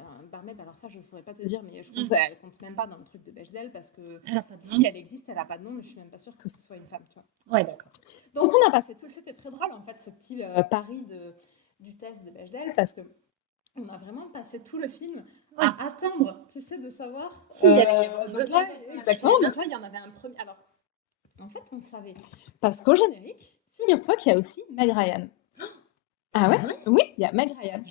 Alors ça, je ne saurais pas te dire, mais elle compte même pas dans le truc de Bechdel parce que si elle existe, elle n'a pas de nom, mais je suis même pas sûre que ce soit une femme, tu vois. Ouais, d'accord. Donc, on a passé tout. C'était très drôle, en fait, ce petit pari du test de Bechdel parce que. On a vraiment passé tout le film à attendre, tu sais, de savoir si il y avait exactement. Donc là, il y en avait un premier. Alors, en fait, on savait. Parce qu'au générique, figure-toi qu'il y a aussi Meg Ryan. Ah ouais? Oui, il y a Meg Ryan.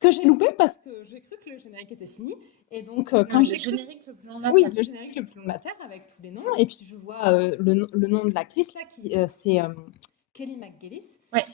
Que j'ai loupé parce que j'ai cru que le générique était fini. Et donc, quand j'ai le générique le plus long de la Terre. Oui, le générique le plus long de la Terre avec tous les noms. Et puis, je vois le nom de l'actrice là, qui c'est Kelly McGillis. Ouais.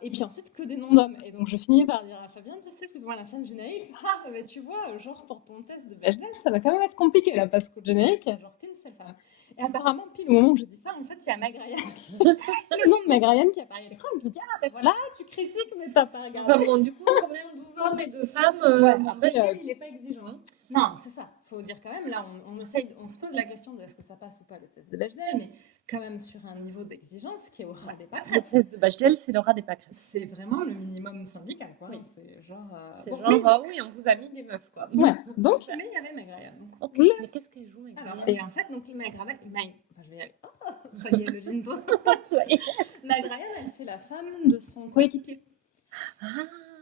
Et puis ensuite que des noms d'hommes. Et donc je finis par dire à Fabien, tu sais, plus ou moins à la fin du générique, mais tu vois, genre pour ton test de Bechdel, ça va quand même être compliqué là, parce qu'au générique, il y a genre qu'une seule femme. Et apparemment, pile au moment où je dis ça, en fait, il y a Meg Ryan. Le nom de Meg Ryan qui apparaît à l'écran. Je me dis, ben voilà, tu critiques, mais t'as pas regardé. Enfin bon, du coup, quand même 12 hommes et 2 femmes, Bechdel, il n'est pas exigeant. Hein. Non, c'est ça. Faut dire quand même, là, on se pose la question de est-ce que ça passe ou pas le test de Bechdel, mais quand même sur un niveau d'exigence qui est au ras des pâquerettes. Le test de Bechdel, c'est le ras des pâquerettes. C'est vraiment le minimum syndical, quoi. Oui. C'est genre... oui, on vous a mis des meufs, quoi. Ouais. Donc, mais il y avait Meg Ryan. Okay. Mais qu'est-ce qu'elle joue, Meg Ryan? Et en fait, donc, Meg Ryan... Enfin, je vais y aller. Oh, ça y est, le ginto. Meg Ryan, elle, c'est la femme de son coéquipier.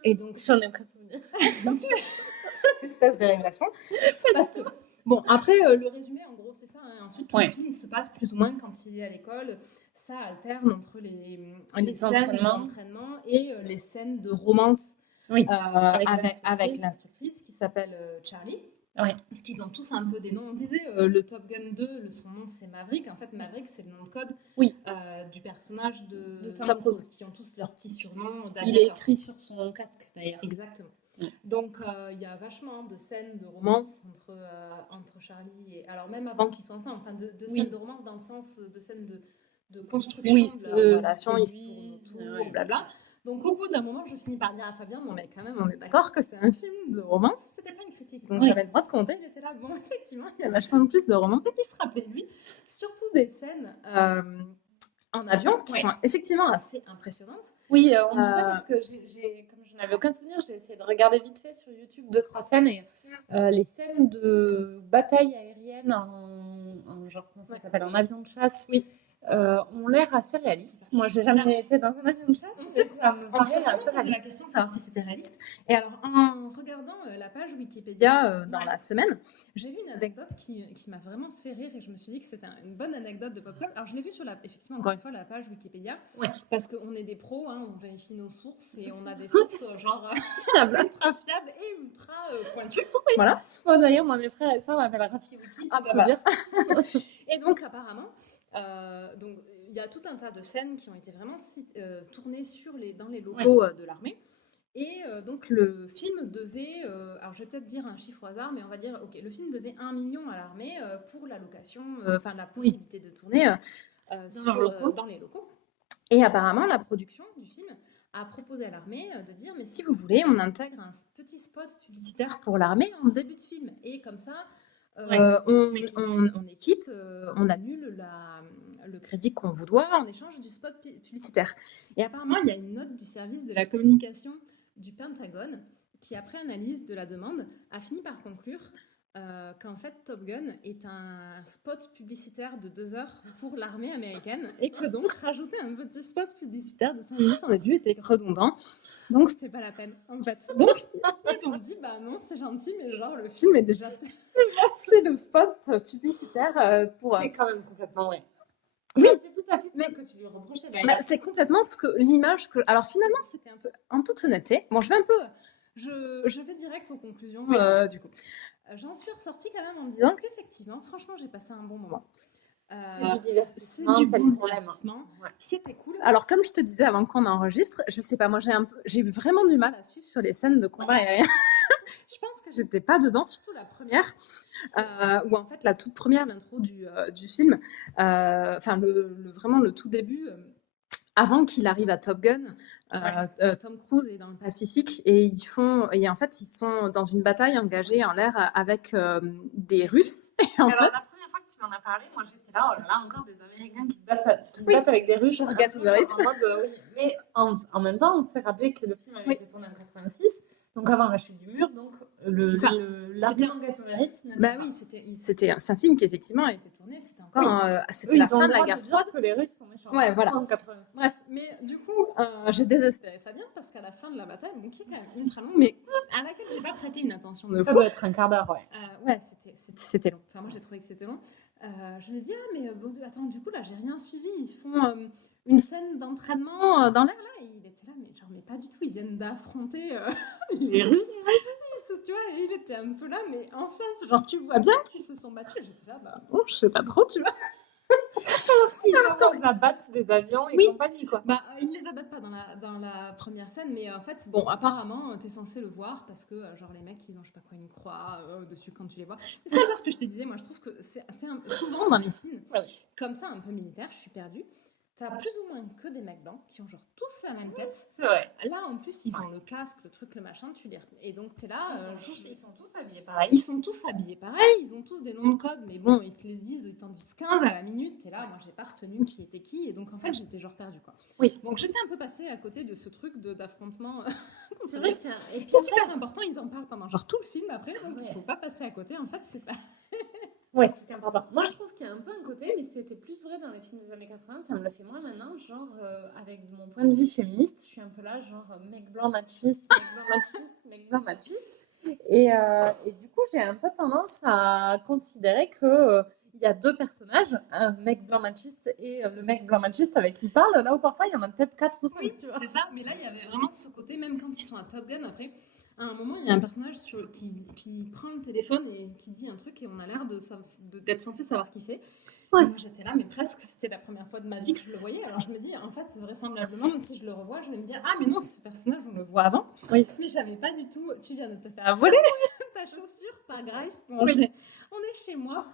Et donc... J'en ai aucun souvenir. Espèce de révélation. Parce que... Bon, après, le résumé, en gros, c'est ça. Hein. Ensuite, tout le film se passe plus ou moins quand il est à l'école. Ça alterne entre les scènes d'entraînement et les scènes de romance avec l'instructrice qui s'appelle Charlie. Ouais. Parce qu'ils ont tous un peu des noms. On disait, le Top Gun 2, son nom, c'est Maverick. En fait, Maverick, c'est le nom de code du personnage de Tom Cruise, qui ont tous leur petit surnom. Il est écrit sur son casque, d'ailleurs. Exactement. Donc, il y a vachement de scènes de romance entre Charlie et... Alors, même avant qu'ils soient ensemble, enfin, de scènes de romance dans le sens de scènes de construction de leur relation, ils se tournent autour, blabla. Donc, au bout d'un moment, je finis par dire à Fabien, bon, mais quand même, on est d'accord que c'est un film de romance. C'était pas une critique. Donc, j'avais le droit de compter. Il était là, bon, effectivement, il y a vachement plus de romance. Et il se rappelait, lui, surtout des scènes en avion qui sont effectivement assez impressionnantes. Oui, on dit ça Euh, parce que comme je n'avais aucun souvenir, j'ai essayé de regarder vite fait sur YouTube 2-3 scènes et les scènes de bataille aérienne en genre, comment ça Ouais. s'appelle, en avion de chasse, Oui. ont l'air assez réalistes. Moi, j'ai jamais été dans un avion de chasse, mais ça me On s'est paraît vraiment assez posé la réaliste. question de savoir si c'était réaliste. Et alors, en regardant la page Wikipédia dans la semaine, j'ai vu une anecdote qui m'a vraiment fait rire et je me suis dit que c'était une bonne anecdote de Popcorn. Alors, je l'ai vu sur effectivement, encore une fois, la page Wikipédia, parce qu'on est des pros, hein, on vérifie nos sources et on a des sources genre ultra fiables et ultra pointues. Voilà. Bon, d'ailleurs, moi, mes frères et sœurs m'appellent Rafi Wiki, Ah, pour bah, te dire. Et donc, apparemment, donc, il y a tout un tas de scènes qui ont été vraiment tournées dans les locaux de l'armée. Et donc, le film devait, alors je vais peut-être dire un chiffre au hasard, mais on va dire, ok, le film devait 1 million à l'armée pour la location, enfin la possibilité de tourner dans les locaux. Et apparemment, la production du film a proposé à l'armée de dire, mais si vous voulez, on intègre un petit spot publicitaire pour l'armée en début de film. Et comme ça, on est quitte, on annule le crédit qu'on vous doit en échange du spot publicitaire. Et apparemment, il y a une note du service de la communication du Pentagone qui, après analyse de la demande, a fini par conclure qu'en fait Top Gun est un spot publicitaire de 2 heures pour l'armée américaine et que donc rajouter un petit spot publicitaire de 5 minutes en début était redondant. Donc c'était pas la peine en fait. Donc ils ont dit bah non c'est gentil mais genre le film est déjà c'est le spot publicitaire pour... C'est quand même complètement vrai. Oui, c'est tout à fait ce que tu lui reprochais. Bah, c'est complètement l'image que... Alors finalement, c'était un peu... En toute honnêteté, bon, je vais un peu... Je vais direct aux conclusions, du coup. J'en suis ressortie quand même en me disant qu'effectivement, franchement, j'ai passé un bon moment. C'est du divertissement, c'est du bon problème. divertissement. Ouais. C'était cool. Alors, comme je te disais avant qu'on enregistre, je sais pas, moi, j'ai vraiment du mal à suivre sur les scènes de combat aérien. Je pense que j'étais pas dedans, surtout la première, où en fait, la toute première, l'intro du film, enfin, vraiment le tout début... avant qu'il arrive à Top Gun, Tom Cruise est dans le Pacifique et en fait ils sont dans une bataille engagée en l'air avec des Russes. Et alors la première fois que tu m'en as parlé, moi j'étais là, oh là là, encore des Américains qui se battent avec des Russes. Get over it. Mais en même temps, on s'est rappelé que le film avait été tourné en 86. Donc avant la chute du mur, donc l'argument Get Over It. Bah oui, c'est un film qui effectivement a été tourné. C'était encore c'était la fin de la guerre froide. Que les Russes sont méchants. Ouais, voilà. En 86. Bref, mais du coup, j'ai désespéré Fabien parce qu'à la fin de la bataille, bon, qui est quand même ultra longue, mais à laquelle j'ai pas prêté une attention de fou. Ça doit être un quart d'heure, ouais. Ouais, c'était long. Enfin, moi j'ai trouvé que c'était long. Je me dis ah mais bon, attends, du coup là j'ai rien suivi. Ils font une scène d'entraînement dans l'air là. Et il était là, mais genre mais pas du tout. Ils viennent d'affronter les Russes. Tu vois, et il était un peu là, mais enfin, genre tu vois bien qu'ils se sont battus. J'étais là, bah bon, je sais pas trop, tu vois. Ils abattent des avions et compagnie, quoi. Bah, ils les abattent pas dans la première scène, mais en fait, bon, apparemment, t'es censé le voir parce que, genre, les mecs, ils ont, je sais pas quoi, une croix dessus quand tu les vois. C'est ça ce que je te disais, moi, je trouve que c'est souvent dans les films, comme ça, un peu militaire, je suis perdue. T'as plus ou moins que des mecs blancs qui ont genre tous la même tête. Là, en plus, ils ont le casque, le truc, le machin, tu les... Et donc, t'es là... Ils sont tous habillés pareil. Ils sont tous habillés pareil, ils ont tous des noms de code, mais bon, ils te les disent, ils t'en disent 15 à la minute. T'es là, moi, j'ai pas retenu qui était qui, et donc, en fait, j'étais genre perdue, quoi. Oui. Donc, j'étais un peu passée à côté de ce truc d'affrontement. C'est vrai qu'il y a... C'est super important, ils en parlent pendant genre tout le film après, donc il faut pas passer à côté, en fait, c'est pas... Ouais, c'était important. Moi, je trouve qu'il y a un peu un côté, mais c'était plus vrai dans les films des années 80, ça me le fait moins maintenant, genre, avec mon point de vue féministe, je suis un peu là, genre, mec blanc machiste, mec blanc machiste, mec blanc machiste. Et du coup, j'ai un peu tendance à considérer que il y a deux personnages, un mec blanc machiste et le mec blanc machiste avec qui il parle, là où parfois il y en a peut-être 4 ou 5, oui, tu vois. C'est ça, mais là, il y avait vraiment ce côté, même quand ils sont à Top Gun, après... À un moment, il y a un personnage qui prend le téléphone et qui dit un truc et on a l'air d'être censé savoir qui c'est. Ouais. Moi, j'étais là, mais presque, c'était la première fois de ma vie que je le voyais. Alors, je me dis, en fait, vraisemblablement, même si je le revois, je vais me dire, ah, mais non, ce personnage, on le voit avant. Oui. Mais j'avais pas du tout... Tu viens de te faire voler ta chaussure, pas grave. Bon, on est chez moi.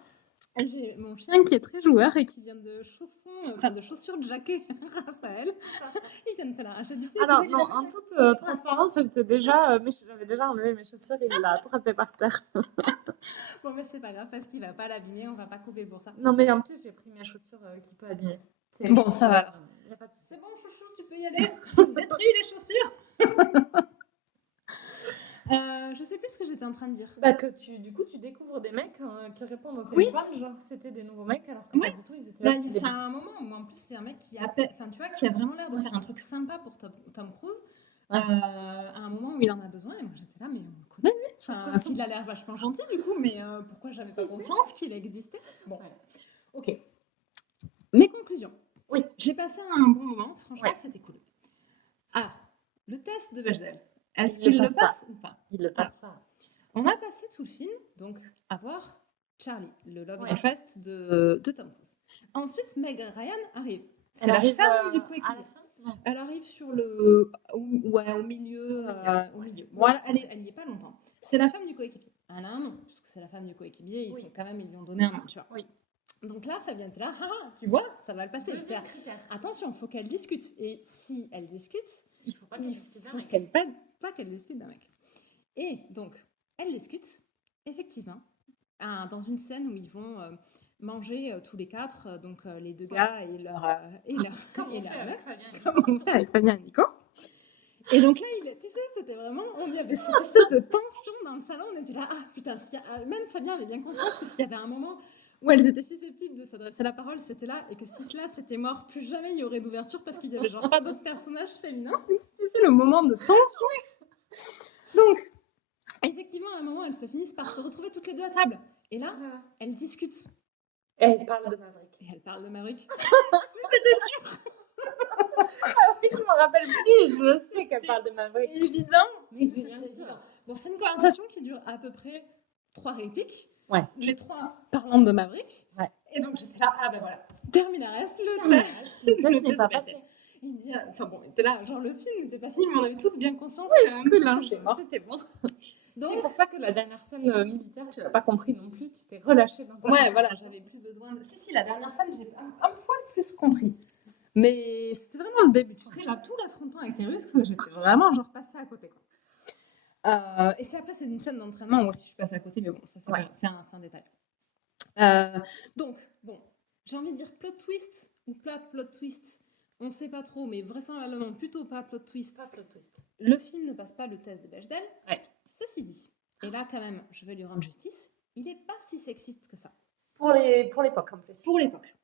J'ai mon chien qui est très joueur et qui vient de chaussures de jaquet, Raphaël. Il vient de te l'arracher du pied. Alors, non, en toute transparence, j'avais déjà enlevé mes chaussures et il l'a attrapé par terre. Bon, mais c'est pas grave parce qu'il va pas l'abîmer, on va pas couper pour ça. Non, mais en plus, j'ai pris mes chaussures qui peut abîmer. Bon, ça va alors. Y a pas de souci. C'est bon, chouchou, tu peux y aller. Détruis les chaussures. Je sais plus ce que j'étais en train de dire. Bah, que du coup, tu découvres des mecs qui répondent au téléphone, genre c'était des nouveaux mecs, alors que Ouais. pas du tout, ils étaient là depuis le C'est début. un moment où en plus c'est un mec qui appelle, enfin tu vois, qui a vraiment l'air de faire un truc sympa pour Tom Cruise. Ouais. À un moment où il en a besoin, et moi j'étais là, mais on le connaît lui. Enfin, s'il a l'air vachement gentil du coup, mais pourquoi j'avais pas conscience qu'il existait. Bon, Ouais. ok. Mes conclusions. Oui. J'ai passé un bon moment, franchement Ouais. c'était cool. Alors, le test de Bechdel, est-ce Il qu'il le le passe passe ou pas? Il le passe pas. On a passé tout le film, donc, à voir Charlie, le love Ouais. interest de Tom Cruise. Ensuite, Meg Ryan arrive. C'est Elle la arrive femme du à la coéquipier. fin? Non. Elle arrive au milieu. Au milieu. Bon, elle n'y est pas longtemps. C'est la femme du coéquipier. Elle a un nom, parce que c'est la femme du coéquipier. Ils lui ont donné un nom, tu vois. Oui. Donc là, ça vient de là. Tu vois, ça va le passer. Deuxième critère. Attention, il faut qu'elle discute. Et si elle discute, Il faut pas qu'elle discute d'un mec. pas qu'elle discute d'un mec. Et donc, elle discute, effectivement, dans une scène où ils vont manger tous les quatre, donc les deux gars et leur Comme et on la fait meuf, avec Fabien et comme on fait avec Fabien et Nico. Et donc là, tu sais, c'était vraiment, il y avait cette espèce de tension dans le salon. On était là, ah putain, même Fabien avait bien conscience que s'il y avait un moment où elles étaient susceptibles de s'adresser la parole, c'était là, et que si cela c'était mort, plus jamais il y aurait d'ouverture parce qu'il y avait genre pas d'autres personnages féminins. C'était le moment de tension. Donc, effectivement, à un moment, elles se finissent par se retrouver toutes les deux à table. Et là, elles discutent. Elle parle de Maverick. Et elles parlent de Maverick. Je me rappelle plus, je sais qu'elle parle de Maverick. Évident. Mais Bien sûr. Bon, c'est une conversation qui dure à peu près 3 répliques. Ouais. Les 3 parlant de Maverick. Ouais. Et donc j'étais là, ah ben voilà, termina reste, le test n'est pas passé. Il me dit, enfin bon, il était là, genre le film n'était pas fini, mais on avait tous bien conscience que l'ange est mort. C'était bon. Donc, c'est pour ça que la dernière scène militaire, tu l'as pas compris non plus, tu t'es relâché dans ta ouais, voilà, j'avais plus besoin de... Si, la dernière scène, j'ai un poil plus compris. Mais c'était vraiment le début, tu sais, là, tout l'affrontement avec les Russes, j'étais vraiment genre passée à côté, quoi. Et c'est après, c'est une scène d'entraînement où aussi je suis passée à côté, mais bon, ça c'est un détail. Donc, bon, j'ai envie de dire plot twist ou pas plot twist, on ne sait pas trop, mais vraisemblablement plutôt pas plot twist. Pas plot twist. Le film ne passe pas le test de Bechdel. Ouais. Ceci dit, et là quand même, je vais lui rendre justice, il n'est pas si sexiste que ça. Pour l'époque en plus. Pour l'époque.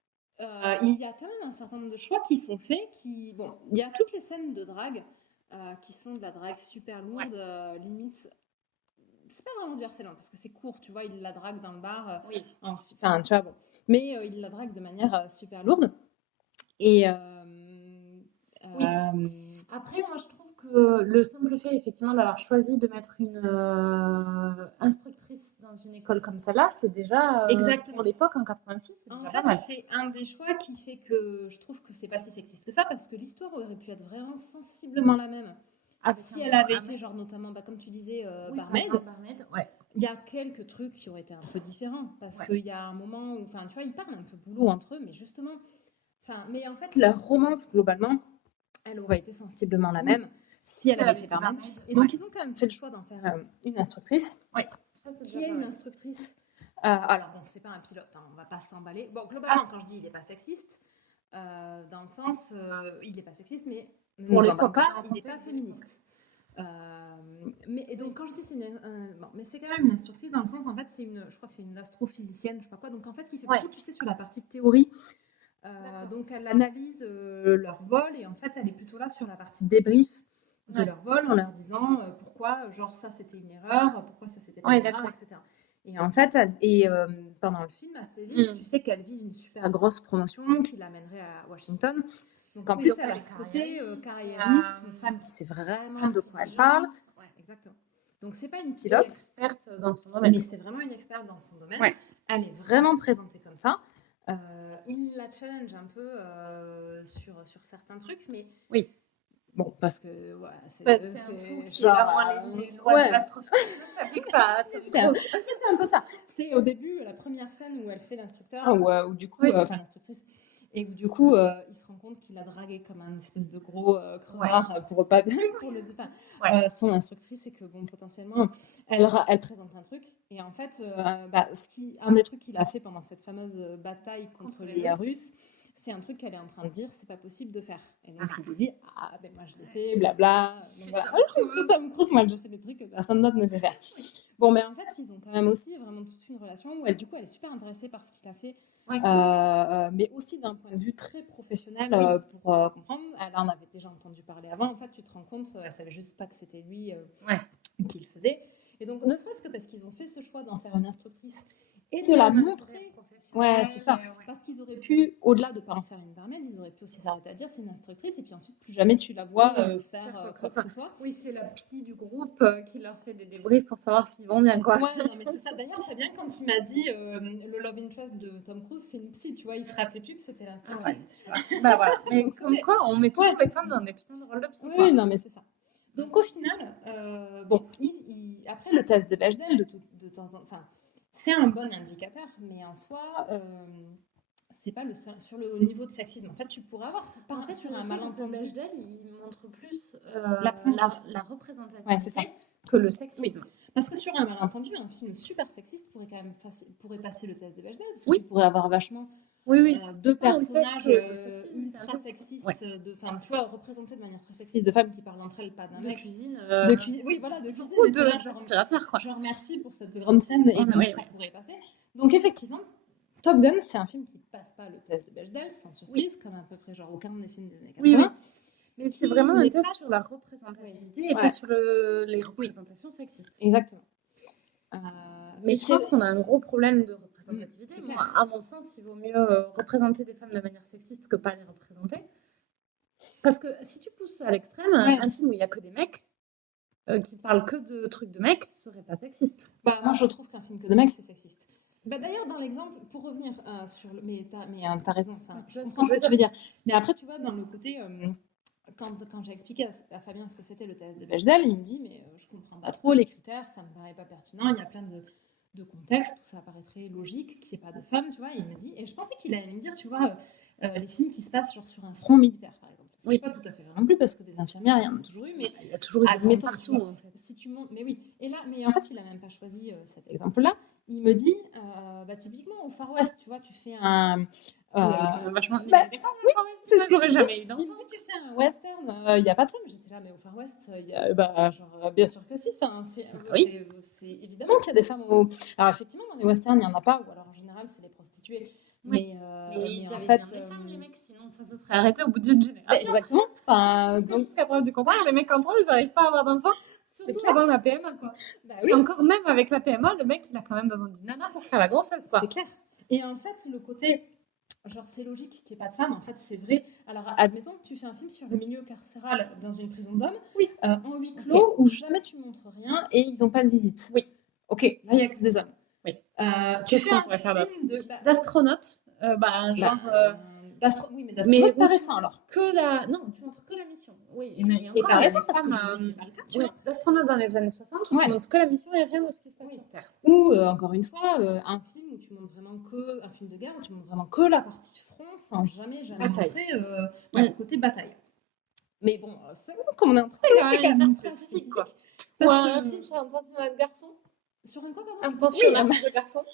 Il y a quand même un certain nombre de choix qui sont faits. Bon, il y a toutes les scènes de drague qui sont de la drague super lourde, limite. C'est pas vraiment du harcèlement parce que c'est court, tu vois, il la drague dans le bar. Oui. Ensuite, enfin, tu vois, bon. Mais il la drague de manière super lourde. Et. Oui. Après, moi, je trouve que le simple fait, effectivement, d'avoir choisi de mettre une instructrice dans une école comme celle-là, c'est déjà, pour l'époque, en 86, c'est déjà pas mal. C'est un des choix qui fait que je trouve que c'est pas si sexiste que ça, parce que l'histoire aurait pu être vraiment sensiblement la même. Si elle avait été, genre, notamment, comme tu disais, barmaid, ouais. Il y a quelques trucs qui auraient été un peu différents, parce qu'il y a un moment où, enfin, tu vois, ils parlent un peu boulot entre eux, mais justement, mais en fait, leur romance, globalement, elle aurait été sensiblement la même si elle avait été barmaid. Et donc, ils ont quand même fait le choix d'en faire une instructrice. Ouais. Ça, c'est qui est une instructrice. Alors, bon, c'est pas un pilote, hein, on va pas s'emballer. Bon, globalement, quand je dis il n'est pas sexiste, dans le sens, il n'est pas sexiste, mais pour l'époque, il n'est pas féministe. Et donc, quand je dis c'est mais c'est quand même une instructrice dans le sens, en fait, je crois que c'est une astrophysicienne, je sais pas quoi, donc en fait, qui fait beaucoup, tu sais, sur la partie de théorie. Donc, elle analyse leur vol et en fait, elle est plutôt là sur la partie débrief de leur vol en leur disant pourquoi, genre, ça c'était une erreur, pourquoi ça c'était pas une erreur, etc. Et en fait, pendant le film, assez vite, tu sais qu'elle vise une super grosse promotion qui l'amènerait à Washington. Donc en plus, elle a ce côté carriériste, une femme qui sait vraiment de quoi elle parle. Ouais, exactement. Donc c'est pas une pilote, experte dans son domaine, mais c'est vraiment une experte dans son domaine. Ouais. Elle est vraiment présentée comme ça. Il la challenge un peu sur certains trucs, mais oui. Bon, parce que voilà, c'est un fou qui genre, les lois de l'astrophysique ne s'appliquent pas. C'est un peu ça. C'est au début la première scène où elle fait l'instructeur, où du coup, enfin l'instructrice, et où du coup, il se rend compte qu'il a dragué comme un espèce de gros crevard pour pas pour le dire. Son instructrice, et que bon, potentiellement, elle présente un truc, et en fait, un des trucs qu'il a fait pendant cette fameuse bataille contre les Russes. c'est un truc qu'elle est en train de dire, c'est pas possible de faire. Et donc, il lui dit, ah, ben moi je l'ai fait, blabla. Donc, voilà. C'est Tom Cruise, moi j'ai fait des trucs que personne d'autre ne sait faire. Bon, mais en fait, ils ont quand même aussi vraiment toute une relation où elle, du coup, elle est super intéressée par ce qu'il a fait. Mais aussi d'un point de vue très professionnel pour comprendre. Elle en avait déjà entendu parler avant. En fait, tu te rends compte, elle savait juste pas que c'était lui qui le faisait. Et donc, ne serait-ce que parce qu'ils ont fait ce choix d'en faire une instructrice et de la montrer. Ouais, c'est ça. Parce qu'ils auraient pu, au-delà de ne pas en faire une barmaid, ils auraient pu aussi s'arrêter à dire c'est une instructrice et puis ensuite plus jamais tu la vois faire quoi que ce soit. Oui, c'est la psy du groupe qui leur fait des débriefs pour savoir s'ils vont bien, quoi. Ouais, non, mais c'est ça. D'ailleurs, Fabien, quand il m'a dit le love interest de Tom Cruise, c'est une psy, tu vois, il se rappelait plus que c'était l'instructrice. Bah voilà. Mais comme quoi, on met toujours les femmes dans des putains de rôles de psy. Oui, non, mais c'est ça. Donc au final, bon, après le test de Bechdel, de temps en temps, c'est un bon indicateur, mais en soi, c'est pas au niveau de sexisme. En fait, tu pourrais avoir, par exemple, sur un malentendu. Bechdel, il montre plus la représentativité ouais, c'est ça. que le sexisme. Oui. Parce que sur un malentendu, un film super sexiste pourrait quand même passer le test de Bechdel, parce que tu pourrais avoir vachement deux personnages ultra sexistes, tu vois, représentés de manière très sexiste, de femmes qui parlent entre elles, pas d'un mec. Cuisine. De cuisine, oui, voilà, de cuisine. Ou de aspirateur, quoi. Genre, merci pour cette grande scène et que ça pourrait passer. Donc, effectivement, Top Gun, c'est un film qui passe pas le test de Bechdel, sans surprise, comme à peu près genre aucun des films des années 80. Mais c'est vraiment un test sur la représentativité et pas sur les représentations sexistes. Exactement. Mais je pense qu'on a un gros problème de représentativité. Moi, à mon sens, il vaut mieux représenter des femmes de manière sexiste que pas les représenter. Parce que si tu pousses à l'extrême, un film où il n'y a que des mecs qui parlent que de trucs de mecs serait pas sexiste. Bah, moi, je trouve qu'un film que de mecs, c'est sexiste. Bah, d'ailleurs, dans l'exemple, pour revenir sur le. Mais t'as raison, je comprends ce que tu veux dire. Mais après, tu vois, dans le côté. Quand j'ai expliqué à Fabien ce que c'était le test de Bechdel, il me dit mais je comprends pas trop les critères, ça me paraît pas pertinent, il y a plein de contextes où ça paraît très logique qu'il n'y ait pas de femmes, tu vois. Il me dit, et je pensais qu'il allait me dire, tu vois, les films qui se passent genre sur un front militaire, par exemple. Ce qui n'est pas tout à fait vrai non plus, parce que des infirmières, il y en a toujours eu, mais il y a toujours eu des femmes partout, en fait. Si tu montes, mais oui. Et là, mais en fait, il a même pas choisi cet exemple-là. Il me dit, typiquement au Far West, tu vois, tu fais un vachement. C'est ce que j'aurais jamais eu. Il me dit, tu fais un western, il n'y a pas de femmes. J'étais là, mais au Far West, bien sûr que si. C'est évidemment qu'il y a des femmes. Alors effectivement, dans les westerns, il n'y en a pas, ou alors en général, c'est les prostituées. Mais en fait, les femmes, les mecs, sinon ça se serait arrêté au bout d'une génération. Exactement. Donc jusqu'à preuve du contraire, les mecs entre eux, ils n'arrivent pas à avoir d'enfants. Surtout avant la PMA, quoi. Bah, et encore même avec la PMA, le mec, il a quand même besoin d'une nana pour faire la grossesse, quoi. C'est clair. Et en fait, le côté, genre, c'est logique qu'il n'y ait pas de femmes, en fait, c'est vrai. Alors, admettons que tu fais un film sur le milieu carcéral dans une prison d'hommes, en huis clos, où jamais tu montres rien et ils n'ont pas de visite. Oui. Ok, là, il n'y a que des hommes. Oui. Tu fais un film d'astronaute, oui, mais d'astronaute pas récent, alors. Non, tu montres que la mission. Oui, mais et pas récent, parce que c'est pas le cas, tu vois. L'astronaute dans les années 60, tu montres que la mission et rien de ce qui se passe sur Terre. Ou, encore une fois, un film où tu montres vraiment un film de guerre, où tu montres vraiment que la partie front, sans jamais montrer le côté bataille. Mais bon, c'est bon, comme on est en train c'est quand même spécifique, quoi. Ou un film sur un pensionnat de garçons. Sur un quoi, pardon? Un pensionnat de garçons.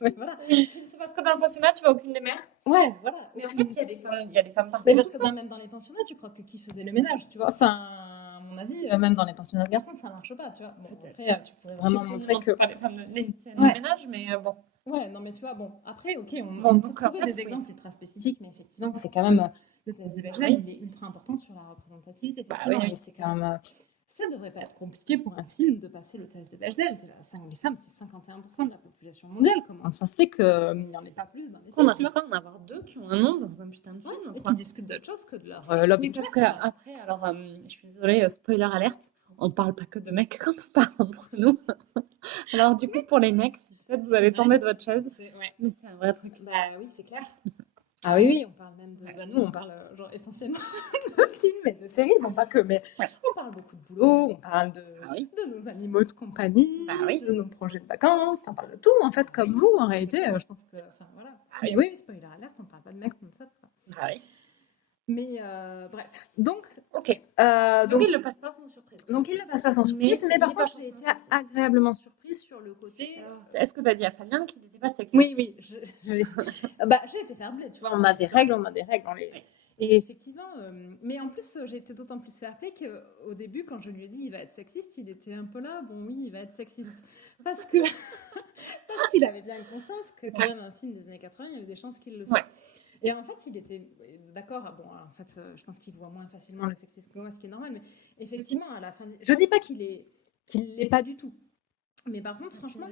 Ouais, voilà. C'est parce que dans le pensionnat, tu vois aucune des mères. Ouais, voilà. Mais en fait, il y a des femmes partout. Mais parce que même dans les pensionnats, tu crois que qui faisait le ménage, tu vois. Enfin, à mon avis, même dans les pensionnats de garçons, ça marche pas, tu vois. Bon, après, tu pourrais vraiment montrer que. Pas les femmes de ménage, mais bon. Ouais, non, mais tu vois, bon, après, ok, on peut trouver des exemples ultra spécifiques, mais effectivement, c'est quand même. Le test de Bechdel, il est ultra important sur la représentativité. Oui, c'est quand même. Ça ne devrait pas être compliqué pour un film de passer le test de Bechdel. Les femmes, c'est 51% de la population mondiale. Comment ça se fait qu'il n'y en ait pas plus dans les films? On n'arrive pas à en avoir deux qui ont un nom dans un putain de film. Et qui discutent d'autre chose que de leur love interest. Parce que après, alors, je suis désolée, spoiler alerte, on ne parle pas que de mecs quand on parle entre nous. Alors du coup, pour les mecs, peut-être vous allez tomber de votre chaise. Mais c'est un vrai truc. Bah oui, c'est clair. Ah oui, on parle même de. Nous, on parle genre essentiellement de films et de séries, bon, pas que, mais on parle beaucoup de boulot, on parle de nos animaux de compagnie, de nos projets de vacances, on parle de tout, en fait, comme vous, en réalité, je pense que. Enfin, voilà. Mais oui, spoiler alert, on parle pas de mecs comme ça. Mais bref, donc, Ok. donc, Donc, il le passe pas sans surprise. donc il ne passe pas sans surprise, mais par contre, j'ai été agréablement surprise sur le côté. Est-ce que tu as dit à Fabien qu'il n'était pas sexiste? Oui, j'ai été fair-play, tu vois, on a des règles, Oui. Et effectivement, mais en plus, j'ai été d'autant plus fair-play qu'au début, quand je lui ai dit il va être sexiste, il était un peu là, bon oui, il va être sexiste. Parce qu'il avait bien conscience que quand même un film des années 80, il y avait des chances qu'il le soit. Ouais. Et en fait, il était d'accord. Bon, en fait, je pense qu'il voit moins facilement le sexisme que moi, ce qui est normal. Mais effectivement, à la fin, je dis pas qu'il l'est pas du tout. Mais par contre, franchement,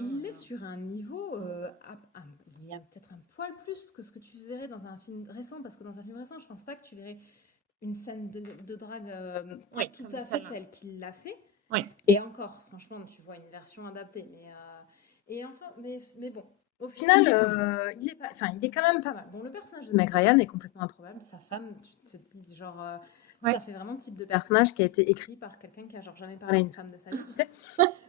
il est sur un niveau. Il y a peut-être un poil plus que ce que tu verrais dans un film récent, parce que dans un film récent, je pense pas que tu verrais une scène de drague tout à fait telle qu'il l'a fait. Oui. Et encore, franchement, tu vois une version adaptée. Mais bon. Au final, il est quand même pas mal. Bon, le personnage de Meg Ryan est complètement improbable. Sa femme, tu te dis genre, ça fait vraiment le type de personnage qui a été écrit par quelqu'un qui a genre jamais parlé à une femme de sa vie, tu sais.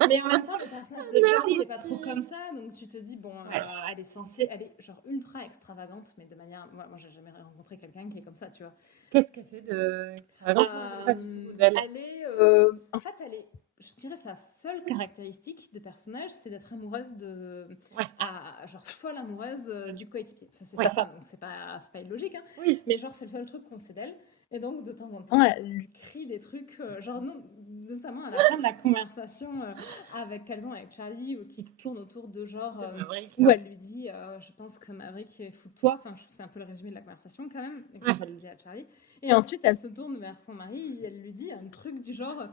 Mais en même temps, le personnage de Charlie, il est pas trop comme ça, donc tu te dis bon, elle est genre ultra extravagante, mais de manière, moi, j'ai jamais rencontré quelqu'un qui est comme ça, tu vois. Qu'est-ce qu'elle fait de extravagant? Pas du tout d'elle. En fait, je dirais sa seule caractéristique de personnage, c'est d'être amoureuse genre folle amoureuse du coéquipier. Enfin, c'est sa femme, donc c'est pas illogique, hein. Oui. Mais genre, c'est le seul truc qu'on sait d'elle. Et donc, de temps en temps, elle lui crie des trucs, genre, notamment à la fin de la conversation qu'elles ont avec Charlie, qui tourne autour de genre, où elle lui dit, je pense que Maverick est fou de toi. Enfin, c'est un peu le résumé de la conversation quand même, et quand elle le dit à Charlie. Et ensuite, elle se tourne vers son mari et elle lui dit un truc du genre,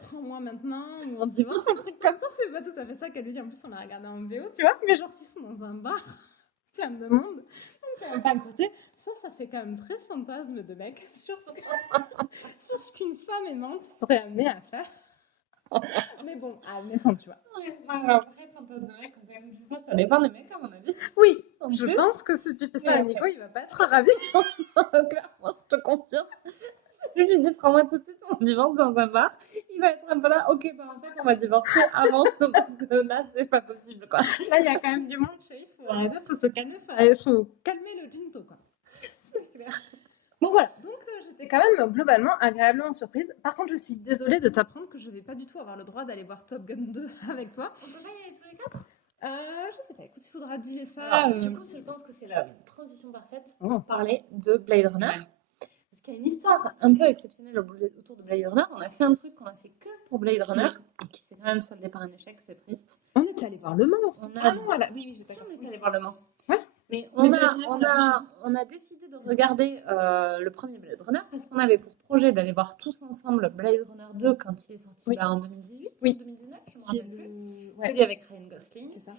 prends-moi maintenant, ou on divorce, un truc comme ça. C'est pas tout à fait ça qu'elle lui dit. En plus, on l'a regardé en VO, tu vois. Mais genre, s'ils sont dans un bar, plein de monde, donc pas à côté, ça fait quand même très fantasme de mec sur ce qu'une femme aimante serait amenée à faire. Mais bon, admettons, tu vois. Après, fantasme de mec, ça dépend des mecs, à mon avis. Oui, je pense que si tu fais ça à Nico, il va pas être ravi. Clairement, je te confirme. Je lui dis, prends-moi tout de suite, on divorce dans un bar. Il va être un peu là, ok, en fait, on va divorcer avant, parce que là, c'est pas possible, quoi. Là, il y a quand même du monde chez lui, il faut se calmer, il faut calmer le ginto, quoi. C'est clair. Bon, voilà, donc j'étais quand même globalement agréablement surprise. Par contre, je suis désolée de t'apprendre que je vais pas du tout avoir le droit d'aller voir Top Gun 2 avec toi. On peut pas y aller tous les 4? Je sais pas, écoute, il faudra dealer ça. Alors, du coup, je pense que c'est la transition parfaite pour parler de Blade Runner. Parce qu'il y a une histoire un peu exceptionnelle autour de Blade Runner. On a fait un truc qu'on a fait que pour Blade Runner et qui s'est quand même soldé par un échec, c'est triste. On est allé voir Le Mans. Oui, j'étais allé voir Le Mans. Ouais. Mais on a décidé de regarder le premier Blade Runner parce qu'on avait pour projet d'aller voir tous ensemble Blade Runner 2 quand il est sorti en 2018 ou 2019, je me rappelle plus. Celui avec Ryan Gosling. C'est ça.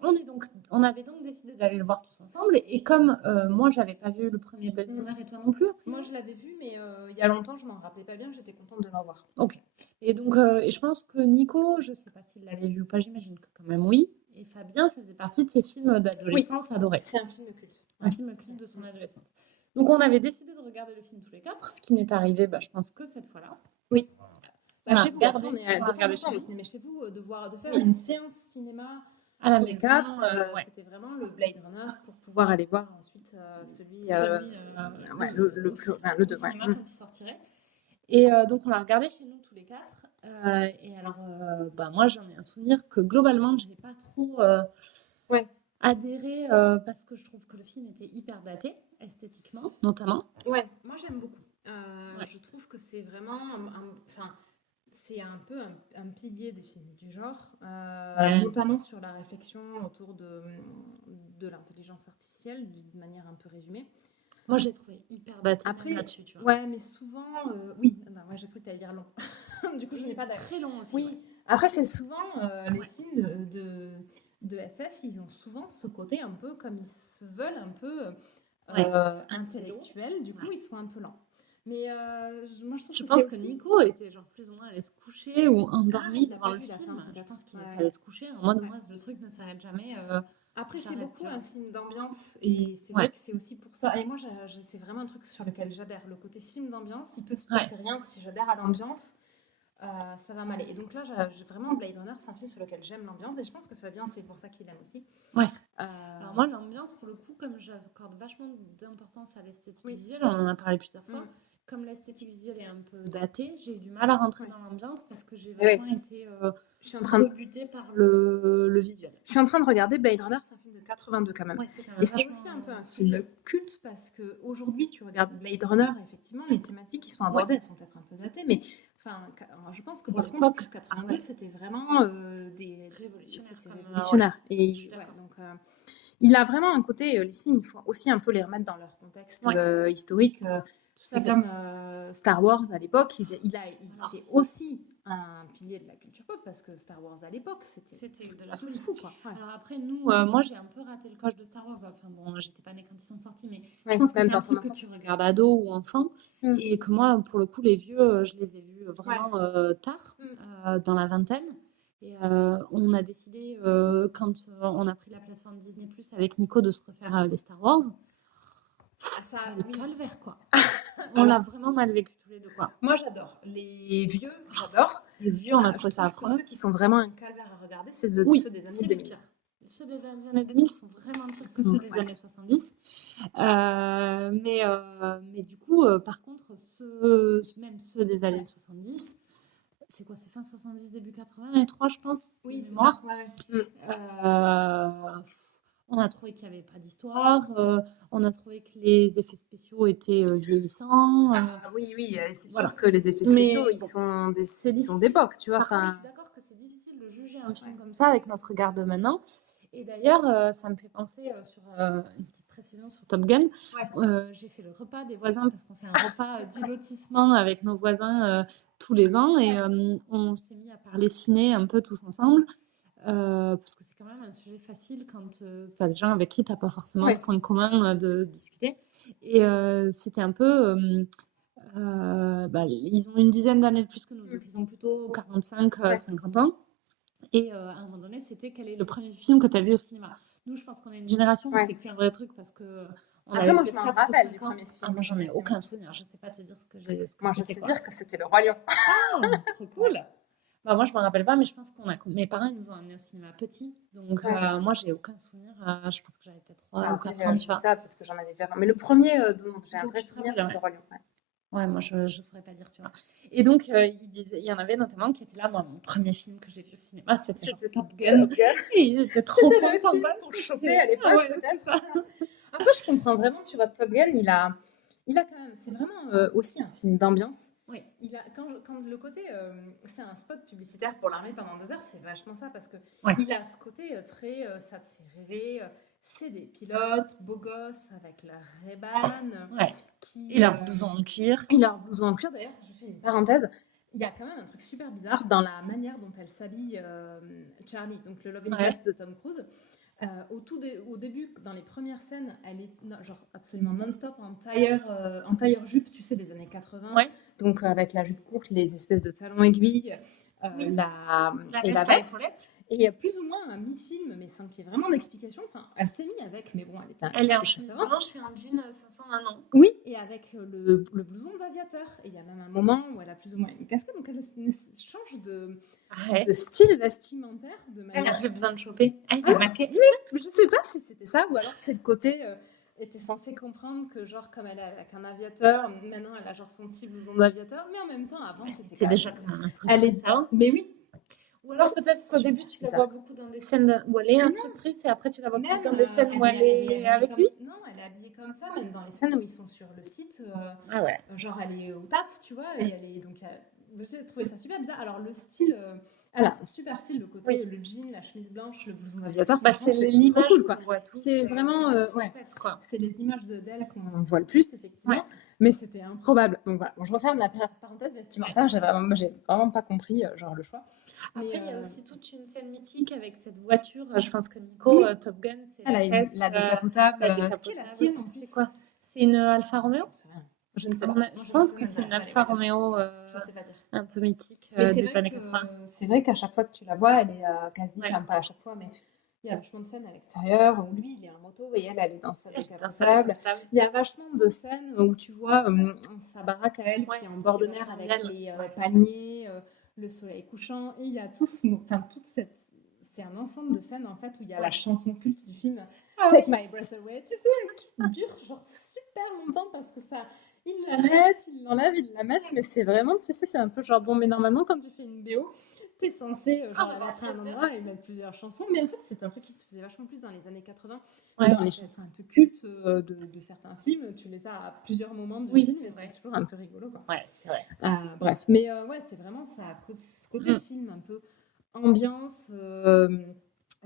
On avait donc décidé d'aller le voir tous ensemble et comme moi j'avais pas vu le premier Blade Runner et toi non plus. Moi je l'avais vu mais il y a longtemps, je m'en rappelais pas bien, j'étais contente de le revoir. Ok. Et donc et je pense que Nico, je sais pas s'il l'avait vu ou pas, j'imagine que quand même oui. Et Fabien, ça faisait partie de ses films d'adolescence adorés. C'est un film culte. Un film culte de son adolescence. Donc on avait décidé de regarder le film tous les 4, ce qui n'est arrivé, je pense, que cette fois-là. Oui. Chez vous, on est regarder chez vous. Mais chez vous, de faire une séance cinéma à la maison, c'était vraiment le Blade Runner pour pouvoir aller voir ensuite celui le 2 cinéma quand il sortirait. Et donc on l'a regardé chez nous tous les 4. Et alors, moi j'en ai un souvenir que globalement je n'ai pas trop adhéré parce que je trouve que le film était hyper daté, esthétiquement notamment. Ouais, moi j'aime beaucoup. Je trouve que c'est vraiment c'est un peu un pilier des films du genre, notamment sur la réflexion autour de l'intelligence artificielle, de manière un peu résumée. Moi, j'ai trouvé hyper daté là-dessus, tu vois. Ouais, mais souvent, oui. Moi, j'ai cru que tu allais dire long. Du coup, je n'ai pas d'accord. Très long aussi. Oui. Ouais. Après, c'est souvent les films de SF, ils ont souvent ce côté un peu comme ils se veulent un peu intellectuels. Du coup, ils sont un peu lents. Mais moi, je pense que Nico était genre plus ou moins allé se coucher ou endormi devant le film. Je pense qu'il allait se coucher. En mode, moi, le truc ne s'arrête jamais. Après, c'est beaucoup un film d'ambiance et c'est vrai que c'est aussi pour ça. Et moi, c'est vraiment un truc sur lequel j'adhère. Le côté film d'ambiance, il peut se passer rien si j'adhère à l'ambiance. ça va m'aller. Et donc là, vraiment, Blade Runner, c'est un film sur lequel j'aime l'ambiance et je pense que Fabien, c'est pour ça qu'il aime aussi. Ouais. Euh, Alors moi, l'ambiance, pour le coup, comme j'accorde vachement d'importance à l'esthétique Oui. visuelle, on en a parlé plusieurs fois, Mm. comme l'esthétique visuelle est un peu datée, j'ai eu du mal à rentrer Ouais. dans l'ambiance parce que j'ai Ouais. vachement été Je suis en train de... rebutée par le visuel. Je suis en train de regarder Blade Runner, c'est un film de 82 quand même. Ouais, c'est quand même Et c'est vachement aussi un peu un film culte parce qu'aujourd'hui, tu regardes Blade Runner, effectivement, les thématiques qui sont abordées, elles sont peut-être un peu datées, mais enfin, je pense que Pour par contre, l'époque, 82, ouais. c'était vraiment des Révolutionnaire. c'était comme, révolutionnaire. ouais, je Et suis ouais, d'accord. donc, il a vraiment un côté, les films, il faut aussi un peu les remettre dans leur contexte Ouais. historique. Tout à C'est fait. comme Star Wars à l'époque, Alors, c'est aussi un pilier de la culture pop parce que Star Wars à l'époque, c'était c'était de la tout folie. fou, quoi. Ouais. Alors après, nous, moi j'ai un peu raté le coche de Star Wars. Enfin bon, j'étais pas née quand ils sont sortis, mais je Ouais, pense que même c'est un dans ton truc que enfance. tu regardes ado ou enfant. Mm. Et que moi, pour le coup, les vieux, je les ai vus vraiment tard, dans la vingtaine. Et on a décidé, quand on a pris la plateforme Disney Plus avec Nico, de se refaire les Star Wars. Ah, ça, Le oui. calvaire, quoi. On l'a vraiment mal vécu tous les deux, quoi. Moi, j'adore. Les vieux, j'adore. Les vieux, on a trouvé ça Je trouve que affreux. ceux qui sont vraiment un calvaire à regarder, c'est ceux Oui, des années c'est le 2000. pire. Ceux des années 2000 sont vraiment pires que Ils sont- ceux des ouais. années 70. Mais du coup, par contre, même ceux des années 70, c'est quoi? C'est fin 70, début 80, les trois, je pense, de Oui, c'est mémoire. ça. Ouais. On a trouvé qu'il n'y avait pas d'histoire. On a trouvé que les effets spéciaux étaient vieillissants. Oui, oui, c'est Voilà. sûr que les effets Mais spéciaux, bon, ils sont d'époque, tu vois. Par contre, je Enfin, suis d'accord que c'est difficile de juger un film comme ça avec notre regard de maintenant. Et d'ailleurs, ça me fait penser sur une petite précision sur Top Gun. J'ai fait le repas des voisins parce qu'on fait un repas d'îlotissement avec nos voisins tous les ans et on s'est mis à parler ciné un peu tous ensemble. Parce que c'est quand même un sujet facile quand tu as des gens avec qui tu n'as pas forcément de point commun de discuter. Et c'était un peu. Ils ont une dizaine d'années de plus que nous, donc ils ont plutôt 45, 50 ans. Et à un moment donné, c'était quel est le premier film que tu as vu au cinéma? Nous, je pense qu'on est une génération où c'est plus un vrai truc parce que. Après, moi, je me rappelle du premier film. Moi, j'en ai aucun souvenir. Je sais pas te dire ce que j'ai. Moi, je sais dire que c'était Le Roi Lion. Ah, trop cool! Bah, moi, je me rappelle pas, mais je pense mes parents ils nous ont amenés au cinéma petit. Donc, moi, j'ai aucun souvenir. Je pense que j'avais peut-être 3 ou 4 ans. Je dis ça, peut-être que j'en avais fait avant. Mais le premier dont j'ai un vrai souvenir, c'est Le Roi Lion. Ouais, moi, je ne saurais pas dire, tu vois. Et donc, il y en avait notamment qui était là, moi, mon premier film que j'ai vu au cinéma, c'était Top Gun. Et il était trop content pour choper à l'époque, peut-être. Après, je comprends vraiment, tu vois, Top Gun, il a quand même, c'est vraiment aussi un film d'ambiance. Oui. Quand le côté, c'est un spot publicitaire pour l'armée pendant 2 heures, c'est vachement ça, parce que il a ce côté très, ça te fait rêver. C'est des pilotes beaux gosses avec leur Ray-Ban. Et leur blouson en cuir. D'ailleurs, je fais une parenthèse. Il y a quand même un truc super bizarre dans la manière dont elle s'habille, Charlie, donc le Love Interest de Tom Cruise. Au début, dans les premières scènes, elle est genre absolument non-stop en tailleur jupe, tu sais, des années 80. Donc avec la jupe courte, les espèces de talons aiguilles, et la veste. Et plus ou moins un mi-film, mais sans qu'il y ait vraiment d'explication. Enfin, elle s'est mise avec, mais bon, elle est en chemise blanche et en jean 501 ans. Oui, et avec le blouson d'aviateur. Et il y a même un moment où elle a plus ou moins une casquette, donc elle change de style vestimentaire. Elle avait besoin de choper. Elle était maquée. Je ne sais pas si c'était ça, ou alors c'est le côté... était censée comprendre que genre comme elle est avec un aviateur, maintenant elle a genre son petit blouson d'aviateur, mais en même temps avant c'était déjà comme un truc. Mais oui. Ou alors peut-être qu'au début tu la vois beaucoup dans des scènes où elle est instructrice et après tu la vois plus dans des scènes où elle est avec lui. Non, elle est habillée comme ça, même dans les scènes où ils sont sur le site. Genre elle est au taf, tu vois, et elle est donc. J'ai trouvé ça super bizarre. Alors le style. Elle a un super style, le côté, le jean, la chemise blanche, le blouson d'aviateur. C'est l'image cool, quoi. C'est vraiment, c'est les images d'elle qu'on voit le plus, effectivement. Mais c'était improbable. Donc voilà, je referme la parenthèse vestimentaire. J'ai vraiment pas compris genre le choix. Après, il y a aussi toute une scène mythique avec cette voiture. Je pense que Nico, Top Gun, c'est la décapotable. C'est la sienne, c'est quoi? C'est une Alfa Romeo? Je ne sais pas. Je pense que c'est une Alfa Romeo un peu mythique des années 80. C'est vrai qu'à chaque fois que tu la vois, elle est quasi, enfin pas à chaque fois, mais il y a vachement de scènes à l'extérieur où lui, il est en moto et elle est dans sa décapotable. Il y a vachement de scènes où tu vois sa baraque à elle qui est en bord de mer avec les palmiers. le soleil couchant, et il y a tout toute cette... C'est un ensemble de scènes, en fait, où il y a la chanson culte du film Take My Breath Away, tu sais, qui dure genre super longtemps parce que ça... Ils la mettent, ils l'enlèvent, ils la mettent, mais c'est vraiment, tu sais, c'est un peu genre, bon, mais normalement, quand tu fais une BO, t'es censé genre la mettre à un endroit et mettre plusieurs chansons, mais en fait, c'est un truc qui se faisait vachement plus dans les années 80. Dans les chansons un peu cultes de certains films, tu les as à plusieurs moments du film, et c'est toujours un peu rigolo, quoi. Ouais, c'est vrai. Bref, mais ouais, c'est vraiment ça, ce côté film un peu ambiance.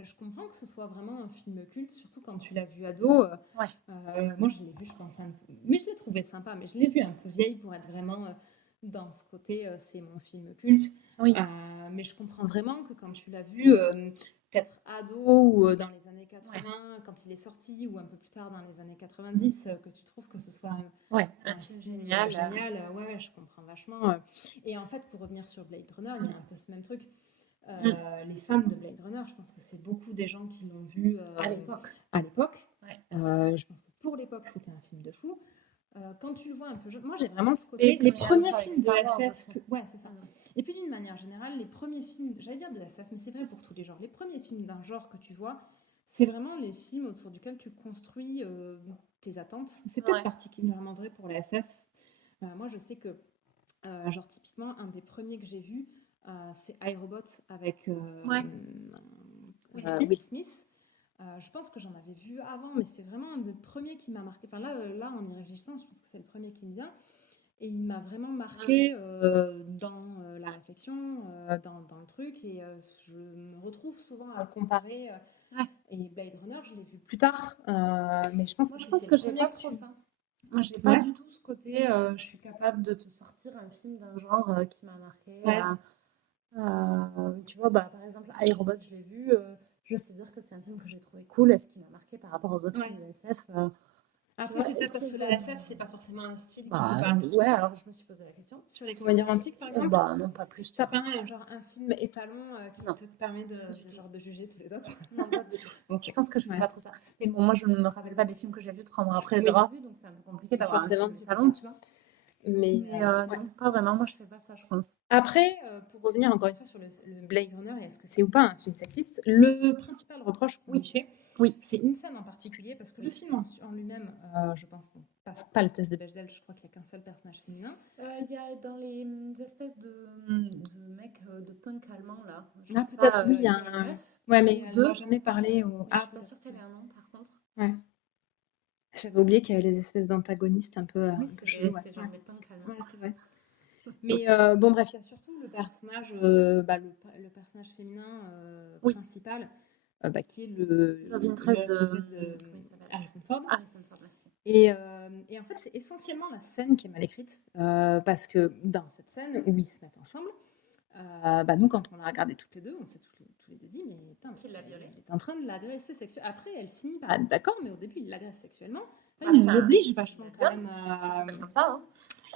Je comprends que ce soit vraiment un film culte, surtout quand tu l'as vu ado. Moi, je l'ai vu, je pense, un peu... Mais je l'ai trouvé sympa, mais je l'ai vu un peu vieille pour être vraiment dans ce côté, c'est mon film culte. Mais je comprends vraiment que quand tu l'as vu, peut-être ado ou dans les années 80, quand il est sorti, ou un peu plus tard dans les années 90, que tu trouves que ce soit un film génial. Ouais, je comprends vachement. Et en fait, pour revenir sur Blade Runner, il y a un peu ce même truc. Les fans de Blade Runner, je pense que c'est beaucoup des gens qui l'ont vu à l'époque. Je pense que pour l'époque, c'était un film de fou. Quand tu le vois un peu jeune, moi j'ai vraiment ce côté, les premiers films de SF, ouais, c'est ça. Et puis d'une manière générale, les premiers films, j'allais dire de SF, mais c'est vrai pour tous les genres, les premiers films d'un genre que tu vois, c'est vraiment les films autour duquel tu construis tes attentes. C'est peut-être particulièrement vrai pour la SF. Moi je sais que, genre typiquement, un des premiers que j'ai vu, c'est iRobot avec Will Smith. Je pense que j'en avais vu avant, mais c'est vraiment un des premiers qui m'a marqué. Enfin là, en y réfléchissant, je pense que c'est le premier qui me vient. Et il m'a vraiment marqué dans la réflexion, dans le truc. Et je me retrouve souvent à le comparer. Et Blade Runner, je l'ai vu plus tard. Mais je pense que j'ai pas trop ça. Moi, j'ai pas du tout ce côté, je suis capable de te sortir un film d'un genre qui m'a marqué. Tu vois, par exemple, iRobot, je l'ai vu. Je sais dire que c'est un film que j'ai trouvé cool. Est-ce qu'il m'a marqué par rapport aux autres films de SF Après, c'est peut-être parce que la SF, c'est pas forcément un style qui te parle. Ouais, alors je me suis posé la question. Sur les comédies romantiques, par exemple non, pas plus. T'as pas un film étalon qui te permet de juger tous les autres? Non, pas du tout. Je pense que je fais pas trop ça. Mais bon, moi, je ne me rappelle pas des films que j'ai vus 3 mois après les avoir vus, donc c'est un peu compliqué d'avoir un film étalon, tu vois. Mais non, pas vraiment. Moi, je fais pas ça, je pense. Après, pour revenir encore une fois sur le Blade Runner, et est-ce que c'est ou pas un film sexiste, le principal reproche qu'on lui fait, c'est une scène en particulier, parce que le film en lui-même, je pense qu'on passe pas le test de Bechdel. Je crois qu'il n'y a qu'un seul personnage féminin. Il y a dans les espèces de mecs de punk allemand là. Peut-être, oui, il y a un meuf. Ouais, mais elle n'a jamais parlé au. Je suis pas sûre qu'elle ait un nom, par contre. Ouais. J'avais oublié qu'il y avait les espèces d'antagonistes un peu. Oui, c'est genre des punks allemands. Ouais, c'est vrai. Mais bon, bref, il y a surtout le personnage, le personnage féminin principal, qui est le Love interest de Harrison Ford. Harrison Ford, merci. Et en fait, c'est essentiellement la scène qui est mal écrite, parce que dans cette scène où ils se mettent ensemble, nous, quand on l'a regardé toutes les deux, on s'est tous les deux dit, mais putain, il l'a violée. Il est en train de l'agresser sexuellement. Après, elle finit par être d'accord, mais au début, il l'agresse sexuellement. Il l'oblige vachement quand même à... Ça s'appelle comme ça, hein.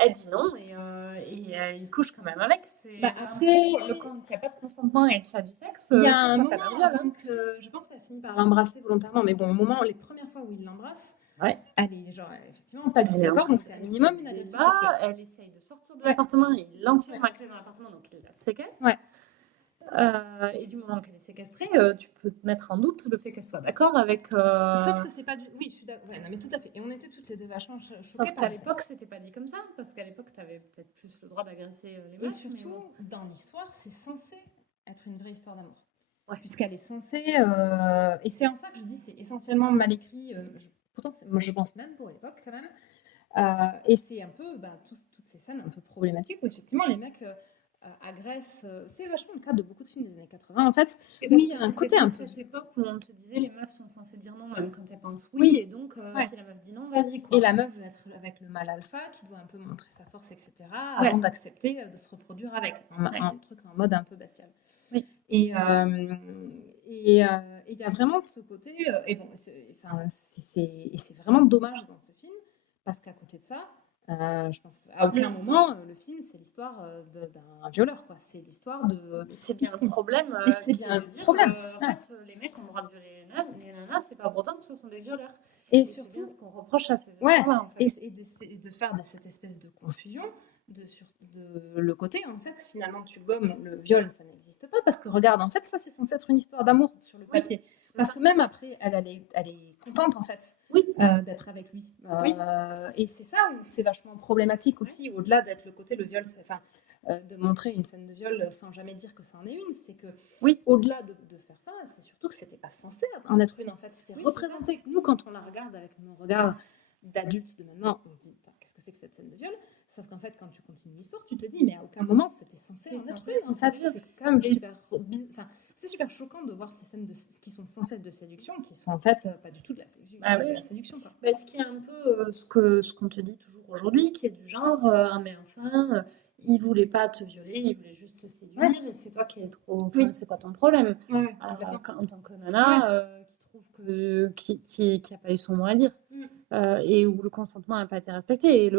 Elle dit non, et il couche quand même avec. Après, quand il n'y a pas de consentement et qu'il y a du sexe, il y a un moment, donc, je pense qu'elle finit par l'embrasser volontairement, mais bon, au moment, les premières fois où il l'embrasse, elle est genre, effectivement pas du tout d'accord, donc c'est un minimum une agression sexuelle. Elle essaye de sortir de l'appartement, il l'enferme la clé dans l'appartement, donc il la séquestre. Et du moment qu'elle est séquestrée, tu peux te mettre en doute le fait qu'elle soit d'accord avec. Sauf que c'est pas du. Oui, je suis d'accord. Ouais, non, mais tout à fait. Et on était toutes les deux vachement choquées. Sauf qu'à l'époque, c'était pas dit comme ça, parce qu'à l'époque, tu avais peut-être plus le droit d'agresser les meufs. Et surtout, dans l'histoire, c'est censé être une vraie histoire d'amour. Puisqu'elle est censée. Et c'est en ça que je dis, c'est essentiellement mal écrit. Pourtant, moi, je pense même pour l'époque, quand même. Et c'est un peu toutes ces scènes un peu problématiques où effectivement les mecs agressent. C'est vachement le cas de beaucoup de films des années 80 en fait. Oui, il y a un côté un peu. C'est cette époque où on te disait les meufs sont censées dire non même quand elles pensent oui. Et donc si la meuf dit non, vas-y quoi. Et la meuf va être avec le mâle alpha qui doit un peu montrer sa force, etc. avant d'accepter de se reproduire avec. Un truc en mode un peu bestial. Et il y a vraiment ce côté. Et bon, c'est vraiment dommage dans ce film parce qu'à côté de ça, je pense qu'à aucun moment le film c'est l'histoire d'un violeur, quoi. C'est l'histoire de. C'est bien le problème. C'est bien le problème. En fait, les mecs ont le droit de violer les nanas, c'est pas pour autant que ce sont des violeurs. Et surtout, ce qu'on reproche à ces histoires-là, en fait. Et de faire de cette espèce de confusion de le côté, en fait, finalement, tu gommes le viol, ça n'existe pas, parce que regarde, en fait, ça, c'est censé être une histoire d'amour sur le Oui, papier. c'est Parce ça. que même après, elle est contente, en fait, Oui, d'être avec lui. oui, Et c'est ça où c'est vachement problématique aussi, au-delà d'être le côté, le viol, enfin, de montrer une scène de viol sans jamais dire que ça en est une, c'est que, oui, au-delà de faire ça, c'est surtout que c'était pas censé en être une, en fait. C'est oui, c'est ça. représenté. Nous, quand on la regarde avec nos regards d'adultes de maintenant, on se dit, putain, qu'est-ce que c'est que cette scène de viol? Sauf qu'en fait, quand tu continues l'histoire, tu te dis, mais à aucun moment c'était censé C'est en être censé une. être En une fait, scène de viol. c'est quand même Et super, enfin, c'est super choquant de voir ces scènes qui sont censées être de séduction, qui sont en fait pas du tout de la séduction. Bah oui, de la oui. séduction quoi. Bah, ce qui est un peu ce qu'on te dit toujours aujourd'hui, qui est du genre, ah mais enfin, il voulait pas te violer, il voulait juste te séduire, Ouais. et c'est toi qui es trop. Enfin, Oui. c'est quoi ton problème? Ouais, complètement. En tant que nana, qui trouve qui a pas eu son mot à dire. Et où le consentement n'a pas été respecté.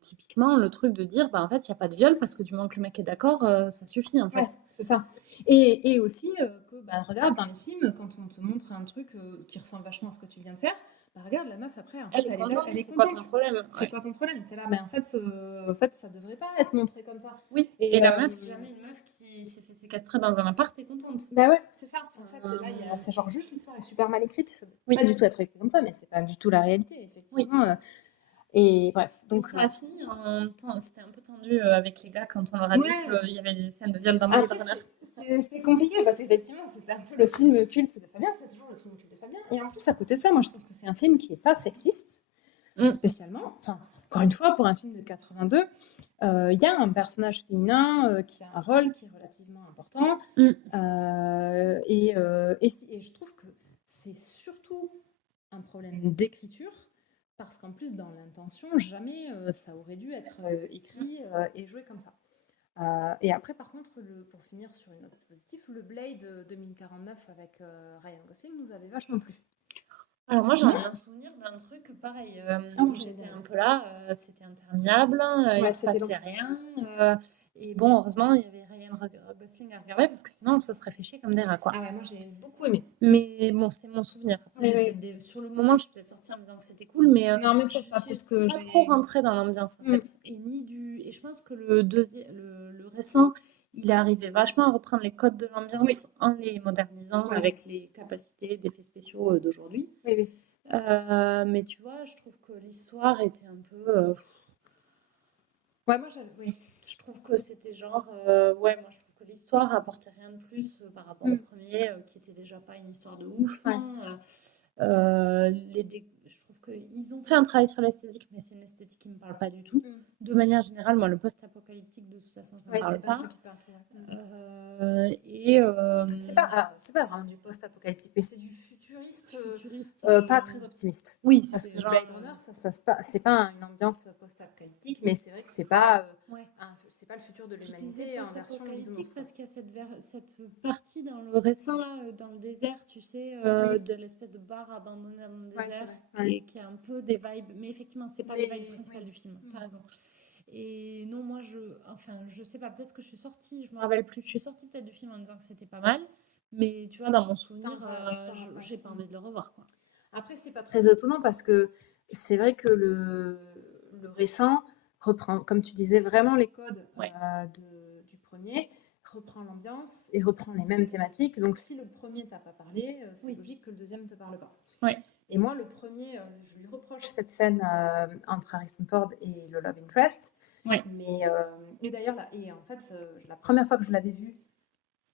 Typiquement, le truc de dire, bah, en fait, il n'y a pas de viol parce que du moment que le mec est d'accord, ça suffit, en fait. Ouais, c'est ça. Et aussi, que, bah, regarde, dans les films, quand on te montre un truc qui ressemble vachement à ce que tu viens de faire, bah, regarde, la meuf, après, en fait, Elle est elle est là, contente, elle est c'est quoi contente. ton problème? C'est Ouais. quoi ton problème? T'es là, mais en fait, ça devrait pas être montré comme ça. Oui, Et, et la meuf, jamais une meuf qui s'est fait séquestrer dans un appart est contente. bah ouais, c'est ça. En fait, là, c'est genre juste l'histoire est super mal écrite. Ça Oui. pas du tout être écrit comme ça, mais c'est pas du tout la réalité, Oui. effectivement. Et bref, Donc donc ça a fini en temps, c'était un peu tendu avec les gars quand on leur a dit ouais. qu'il y avait des scènes de viol dans Blade Après, Runner. c'était compliqué parce qu'effectivement, c'était un peu le film culte de Fabien. C'est toujours le film culte de Fabien. Et en plus, à côté de ça, moi, je trouve que c'est un film qui est pas sexiste spécialement. Enfin, encore une fois, pour un film de 82, il y a un personnage féminin qui a un rôle qui est relativement important. Et je trouve que c'est surtout un problème d'écriture, parce qu'en plus, dans l'intention, jamais ça aurait dû être écrit et joué comme ça. Et après, par contre, pour finir sur une note positive, le Blade 2049 avec Ryan Gosling nous avait vachement plu. Alors moi, j'ai un souvenir d'un truc pareil. J'étais un peu là, c'était interminable, il se passait rien. Et bon, heureusement, il y avait Ryan Gosling à regarder parce que sinon, on se serait fait chier comme des rats, quoi. Ah ouais, moi j'ai beaucoup aimé. Mais bon, c'est mon souvenir. Après, sur le moment, je suis peut-être sortie en me disant que c'était cool, mais non, mais je suis peut-être que pas trop rentrée dans l'ambiance, en fait. Et je pense que le récent, il est arrivé vachement à reprendre les codes de l'ambiance en les modernisant avec les capacités d'effets spéciaux d'aujourd'hui. Oui. Mais tu vois, je trouve que l'histoire était un peu. Ouais, moi oui. Je trouve que c'était genre. Moi je trouve que l'histoire apportait rien de plus par rapport au premier, qui était déjà pas une histoire de ouf. Je trouve qu'ils ont fait un travail sur l'esthétique, mais c'est une esthétique qui me parle pas du tout. De manière générale, moi, le post-apocalyptique, de toute façon, ça me parle pas. C'est pas vraiment du post-apocalyptique, mais c'est du futuriste, pas très optimiste. Oui, parce que Blade Runner, ça se passe pas. C'est pas une ambiance post-apocalyptique, mais c'est vrai que c'est pas c'est pas le futur de l'humanité en version bisounours. Parce qu'il y a cette partie dans le récent là, dans le désert, tu sais, de l'espèce de bar abandonné dans le désert, et qui a un peu des vibes. Mais effectivement, c'est pas les vibes principales du film. T'as raison. Et non, moi, je sais pas, peut-être que je me rappelle plus, je suis sortie peut-être du film en disant que c'était pas mal, mais tu vois, dans mon souvenir, j'ai pas envie de le revoir, quoi. Après, c'est pas très étonnant parce que c'est vrai que le récent reprend, comme tu disais, vraiment les codes du premier, reprend l'ambiance et reprend les mêmes thématiques. Donc, si le premier t'a pas parlé, c'est logique que le deuxième ne te parle pas. Et moi, le premier, je lui reproche cette scène entre Harrison Ford et le Love Interest. Mais, et d'ailleurs, en fait, la première fois que je l'avais vu,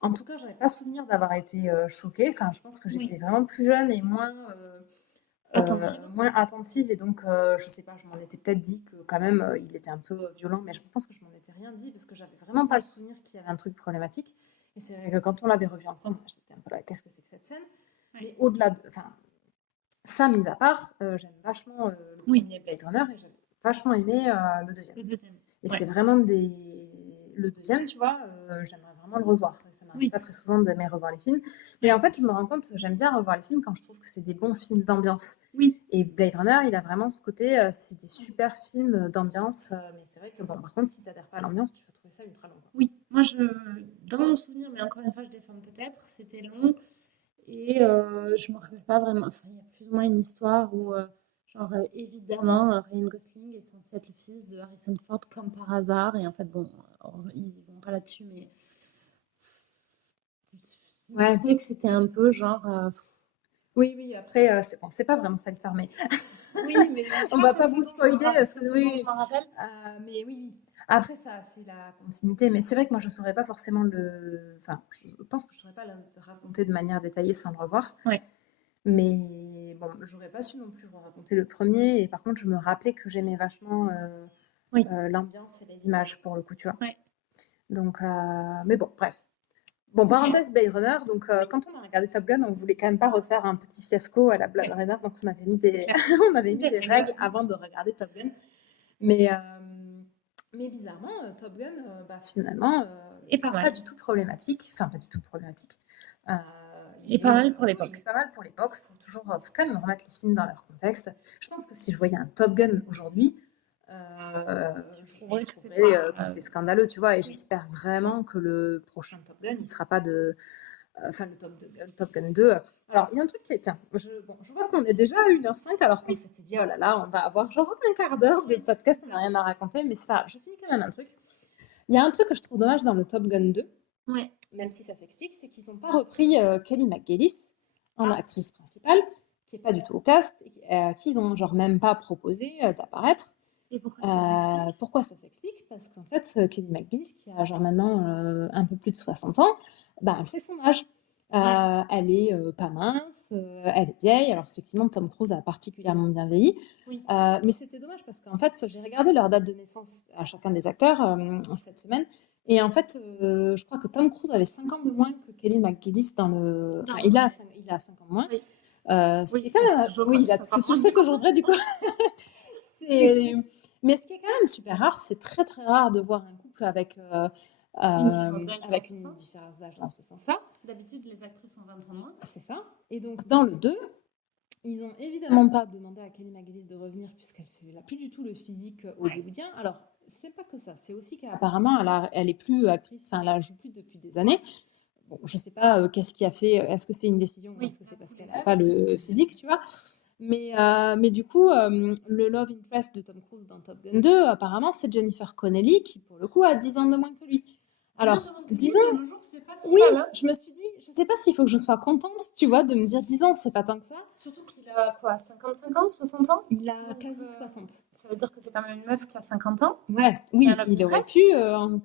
en tout cas, je n'avais pas souvenir d'avoir été choquée. Enfin, je pense que j'étais vraiment plus jeune et moins attentive. Et donc, je sais pas, je m'en étais peut-être dit que quand même, il était un peu violent. Mais je pense que je m'en étais rien dit parce que j'avais vraiment pas le souvenir qu'il y avait un truc problématique. Et c'est vrai que quand on l'avait revu ensemble, j'étais un peu là, qu'est-ce que c'est que cette scène? Mais au-delà de... Ça, mis à part, j'aime vachement le premier Blade Runner et j'avais vachement aimé le deuxième. Et c'est vraiment le deuxième, tu vois, j'aimerais vraiment le revoir. Ça m'arrive pas très souvent d'aimer revoir les films. Mais en fait, je me rends compte, j'aime bien revoir les films quand je trouve que c'est des bons films d'ambiance. Et Blade Runner, il a vraiment ce côté, c'est des super films d'ambiance. Mais c'est vrai que, bon, par contre, si tu n'adhères pas à l'ambiance, tu vas trouver ça ultra long. Oui, moi, dans mon souvenir, mais encore une fois, je déforme peut-être, c'était long. Et je me rappelle pas vraiment. Enfin, il y a plus ou moins une histoire où Genre, évidemment, Ryan Gosling est censé être le fils de Harrison Ford comme par hasard. Et en fait, bon, ils y vont pas là-dessus, mais je Ouais. trouvais que c'était un peu genre. Oui, après, c'est bon, c'est pas vraiment ça l'histoire, mais Oui, mais tu on vois, va c'est pas ce vous dont je me spoiler, rappelle. parce que C'est ce dont oui, je me rappelle. mais oui. Après, ça, c'est la continuité. Mais c'est vrai que moi, je saurais pas forcément Enfin, je pense que je saurais pas le raconter de manière détaillée sans le revoir. Ouais. Mais bon, j'aurais pas su non plus raconter le premier. Et par contre, je me rappelais que j'aimais vachement Oui. l'ambiance et les images, pour le coup, tu vois. Ouais. Donc, mais bon, bref. Bon, parenthèse Blade Runner, donc quand on a regardé Top Gun, on voulait quand même pas refaire un petit fiasco à la Blade Ouais. Runner, donc on avait mis C'est clair. on avait mis Des des règles. règles avant de regarder Top Gun. Mais bizarrement, Top Gun, finalement, Et pas mal. pas du tout problématique. Enfin, pas du tout problématique. Et pas mal pour l'époque. Il est pas mal pour l'époque. Faut quand même remettre les films dans leur contexte. Je pense que si je voyais un Top Gun aujourd'hui, je trouverais que c'est scandaleux, tu vois. Et j'espère vraiment que le prochain Top Gun, il sera pas de... Enfin, le Top Gun 2. Alors, il y a un truc qui est... Tiens, je vois qu'on est déjà à 1h05, alors qu'on s'était dit, oh là là, on va avoir genre un quart d'heure de podcast, on n'a rien à raconter, mais c'est pas grave. Je finis quand même un truc. Il y a un truc que je trouve dommage dans le Top Gun 2, même si ça s'explique, c'est qu'ils n'ont pas repris Kelly McGillis en actrice principale, qui n'est pas du tout au cast, qu'ils n'ont genre même pas proposé d'apparaître. Et pourquoi ça s'explique? Pourquoi ça s'explique? Parce qu'en fait, Kelly McGillis, qui a genre maintenant un peu plus de 60 ans, elle fait son âge. Elle est pas mince, elle est vieille. Alors effectivement, Tom Cruise a particulièrement bien vieilli. Oui. Mais c'était dommage parce qu'en fait, j'ai regardé leur date de naissance à chacun des acteurs cette semaine. Et en fait, je crois que Tom Cruise avait 5 ans de moins que Kelly McGillis dans le... Enfin, il a 5 ans de moins. Oui. Ce qui est quand même... Oui, c'est toujours vrai du coup. Mais ce qui est quand même super rare, c'est très très rare de voir un couple avec une différence d'âge dans ce sens-là. D'habitude, les actrices ont 20 ans de moins. C'est ça. Et donc, dans le 2, ils n'ont évidemment pas demandé à Kelly McGillis de revenir puisqu'elle n'a plus du tout le physique hollywoodien. Alors, c'est pas que ça. C'est aussi qu'apparemment, elle est plus actrice, enfin, elle joue plus depuis des années. Bon, je sais pas qu'est-ce qui a fait. Est-ce que c'est une décision ou est-ce que c'est parce qu'elle n'a pas le physique, tu vois? Mais du coup, le love interest de Tom Cruise dans Top Gun 2, apparemment, c'est Jennifer Connelly qui, pour le coup, a 10 ans de moins que lui. Alors, 10 ans, de nos jours, c'est pas si oui, mal, hein. je me suis dit, je sais pas s'il faut que je sois contente, tu vois, de me dire 10 ans, c'est pas tant que ça. Surtout qu'il a quoi, 50 ans, 60 ans? Il a quasi 60. Ça veut dire que c'est quand même une meuf qui a 50 ans. Ouais, oui, il aurait pu.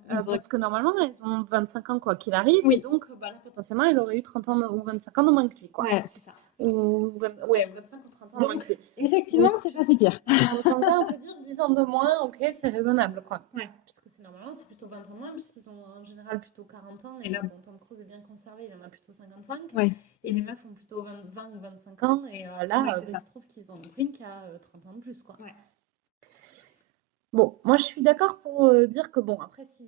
Parce que normalement, elles ont 25 ans, quoi qu'il arrive. Oui. Et donc, là, potentiellement, elle aurait eu 30 ans ou 25 ans de moins que lui, quoi. Ouais, c'est ça. Ouais, 25 ou 30 ans de moins que lui. Effectivement, c'est pas si pire. On vient te dire 10 ans de moins, ok, c'est raisonnable, quoi. Ouais. Puisque normalement, c'est plutôt 20 ans de moins, puisqu'ils ont en général plutôt 40 ans. Et là, bon, Tom Cruise est bien conservé, il en a plutôt 55. Ouais. Et les meufs ont plutôt 20 ou 25 ans. Et là, il se trouve qu'ils ont une qui a 30 ans de plus, quoi. Ouais. Bon, moi je suis d'accord pour dire que bon, après si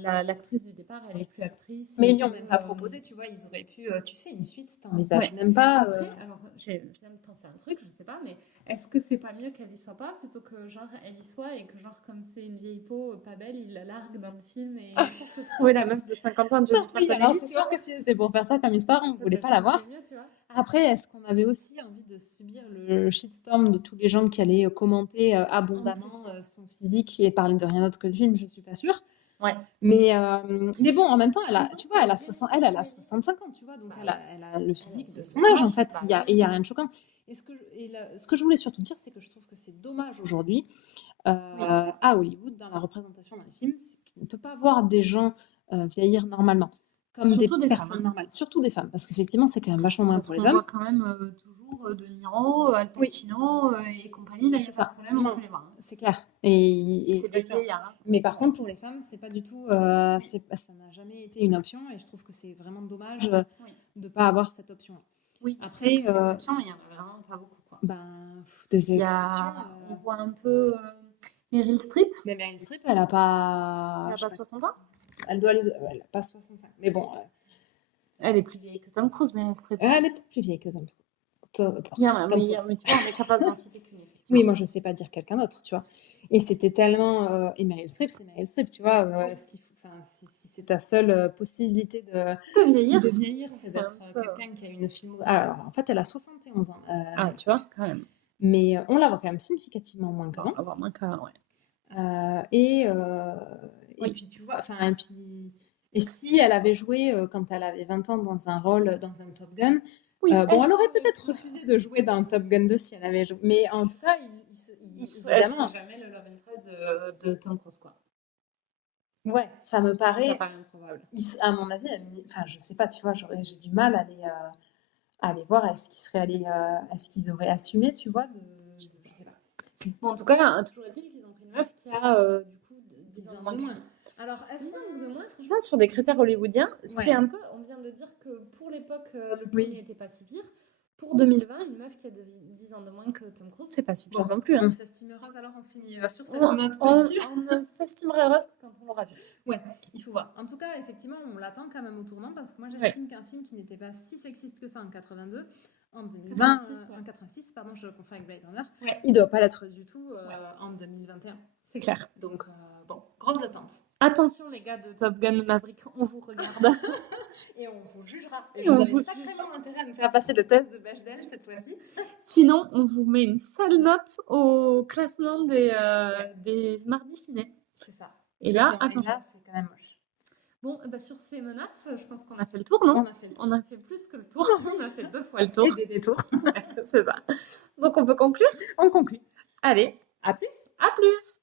l'actrice du départ elle est plus actrice. Mais ils n'y ont même pas proposé, tu vois, ils auraient pu. Tu fais une suite, t'envisages même pas. Après, alors je viens de penser à un truc, je sais pas, mais est-ce que c'est pas mieux qu'elle y soit pas plutôt que genre elle y soit et que genre comme c'est une vieille peau pas belle, il la largue dans le film et pour se trouver la meuf de 50 ans de Jennifer Connelly. Alors c'est sûr que si c'était pour faire ça comme histoire, on voulait pas la voir. Après, est-ce qu'on avait aussi envie de subir le shitstorm de tous les gens qui allaient commenter abondamment son physique et parler de rien d'autre que le film? Je suis pas sûre. Ouais. Mais bon, en même temps, elle a 65 ans, tu vois, donc elle a le physique de son âge, en fait. Il y a rien de choquant. Et ce que je voulais surtout dire, c'est que je trouve que c'est dommage aujourd'hui à Hollywood, dans la représentation d'un film, tu ne peux pas voir des gens vieillir normalement. Comme surtout des personnes normales, surtout des femmes, parce qu'effectivement, c'est quand même vachement moins pour les hommes. On voit quand même toujours De Niro, Al Pacino et compagnie, là, il n'y a pas de problème, on peut les voir. C'est clair. Et c'est des vieillards. Mais par contre, pour les femmes, c'est pas du tout. Ça n'a jamais été une option, et je trouve que c'est vraiment dommage de ne pas avoir cette option. Oui, après, ces options, il n'y en a vraiment pas beaucoup. Quoi. On voit un peu Meryl Streep. Mais Meryl Streep, elle n'a pas. Elle n'a pas 60 ans. Elle doit elle n'a pas 65. Mais bon. Elle est plus vieille que Tom Cruise, Meryl Streep. Elle est peut-être plus vieille que Tom Cruise. Mais tu vois, on est capable d'en citer qu'une, effectivement. Oui, moi, je ne sais pas dire quelqu'un d'autre, tu vois. Et c'était tellement... Et Meryl Streep, c'est Meryl Streep, tu vois. Si c'est ta seule possibilité de vieillir, c'est d'être quelqu'un qui a une film... Alors, en fait, elle a 71 ans. Tu vois, quand même. Mais on la voit quand même significativement moins qu'avant. On va voir moins qu'avant, ouais. Et Oui. puis tu vois, enfin, et si elle avait joué quand elle avait 20 ans dans un rôle dans un Top Gun, Oui, bon, elle aurait peut-être refusé de jouer dans un Top Gun 2 si elle avait joué. Mais en tout cas, elle évidemment, sera jamais le love interest de Tom Cruise, quoi. ouais, ça me Ça paraît, paraît improbable. à mon avis, enfin, je sais pas, tu vois, j'ai du mal à aller voir est-ce qu'ils auraient assumé, tu vois, je sais pas. Bon, en tout cas, toujours est-il qu'ils ont pris une meuf qui a du coup 10 ans de moins. Alors, est-ce 10 ans qu'on... de moins, franchement, sur des critères hollywoodiens, c'est Ouais. un peu. On vient de dire que pour l'époque, le Oui. premier n'était pas si pire. Pour 2020, une meuf qui a 10 ans de moins que Tom Cruise, c'est pas si pire non plus. Hein. On s'estime heureuse, alors on finit sur cette note positive. On s'estimerait heureuse quand on l'aura vu. Ouais, il faut voir. En tout cas, effectivement, on l'attend quand même au tournant parce que moi, j'estime qu'un film qui n'était pas si sexiste que ça en 82, en 2020, en 86, pardon, je confonds avec Blade Runner, il doit pas l'être du tout en 2021. C'est clair. Donc, bon, grosses attentes. Attention, les gars de Top Gun Maverick, on vous regarde. Et on vous jugera. Et vous avez sacrément intérêt à nous faire passer le test de Bechdel cette fois-ci. Sinon, on vous met une sale note au classement des mardis ciné. C'est ça. Et là, attention. Et là, c'est quand même moche. Bon, bah sur ces menaces, je pense qu'on a fait le tour, non? On a fait plus que le tour. On a fait 2 fois le tour. Et des détours. C'est ça. Donc, on peut conclure? On conclut. Allez, à plus. À plus.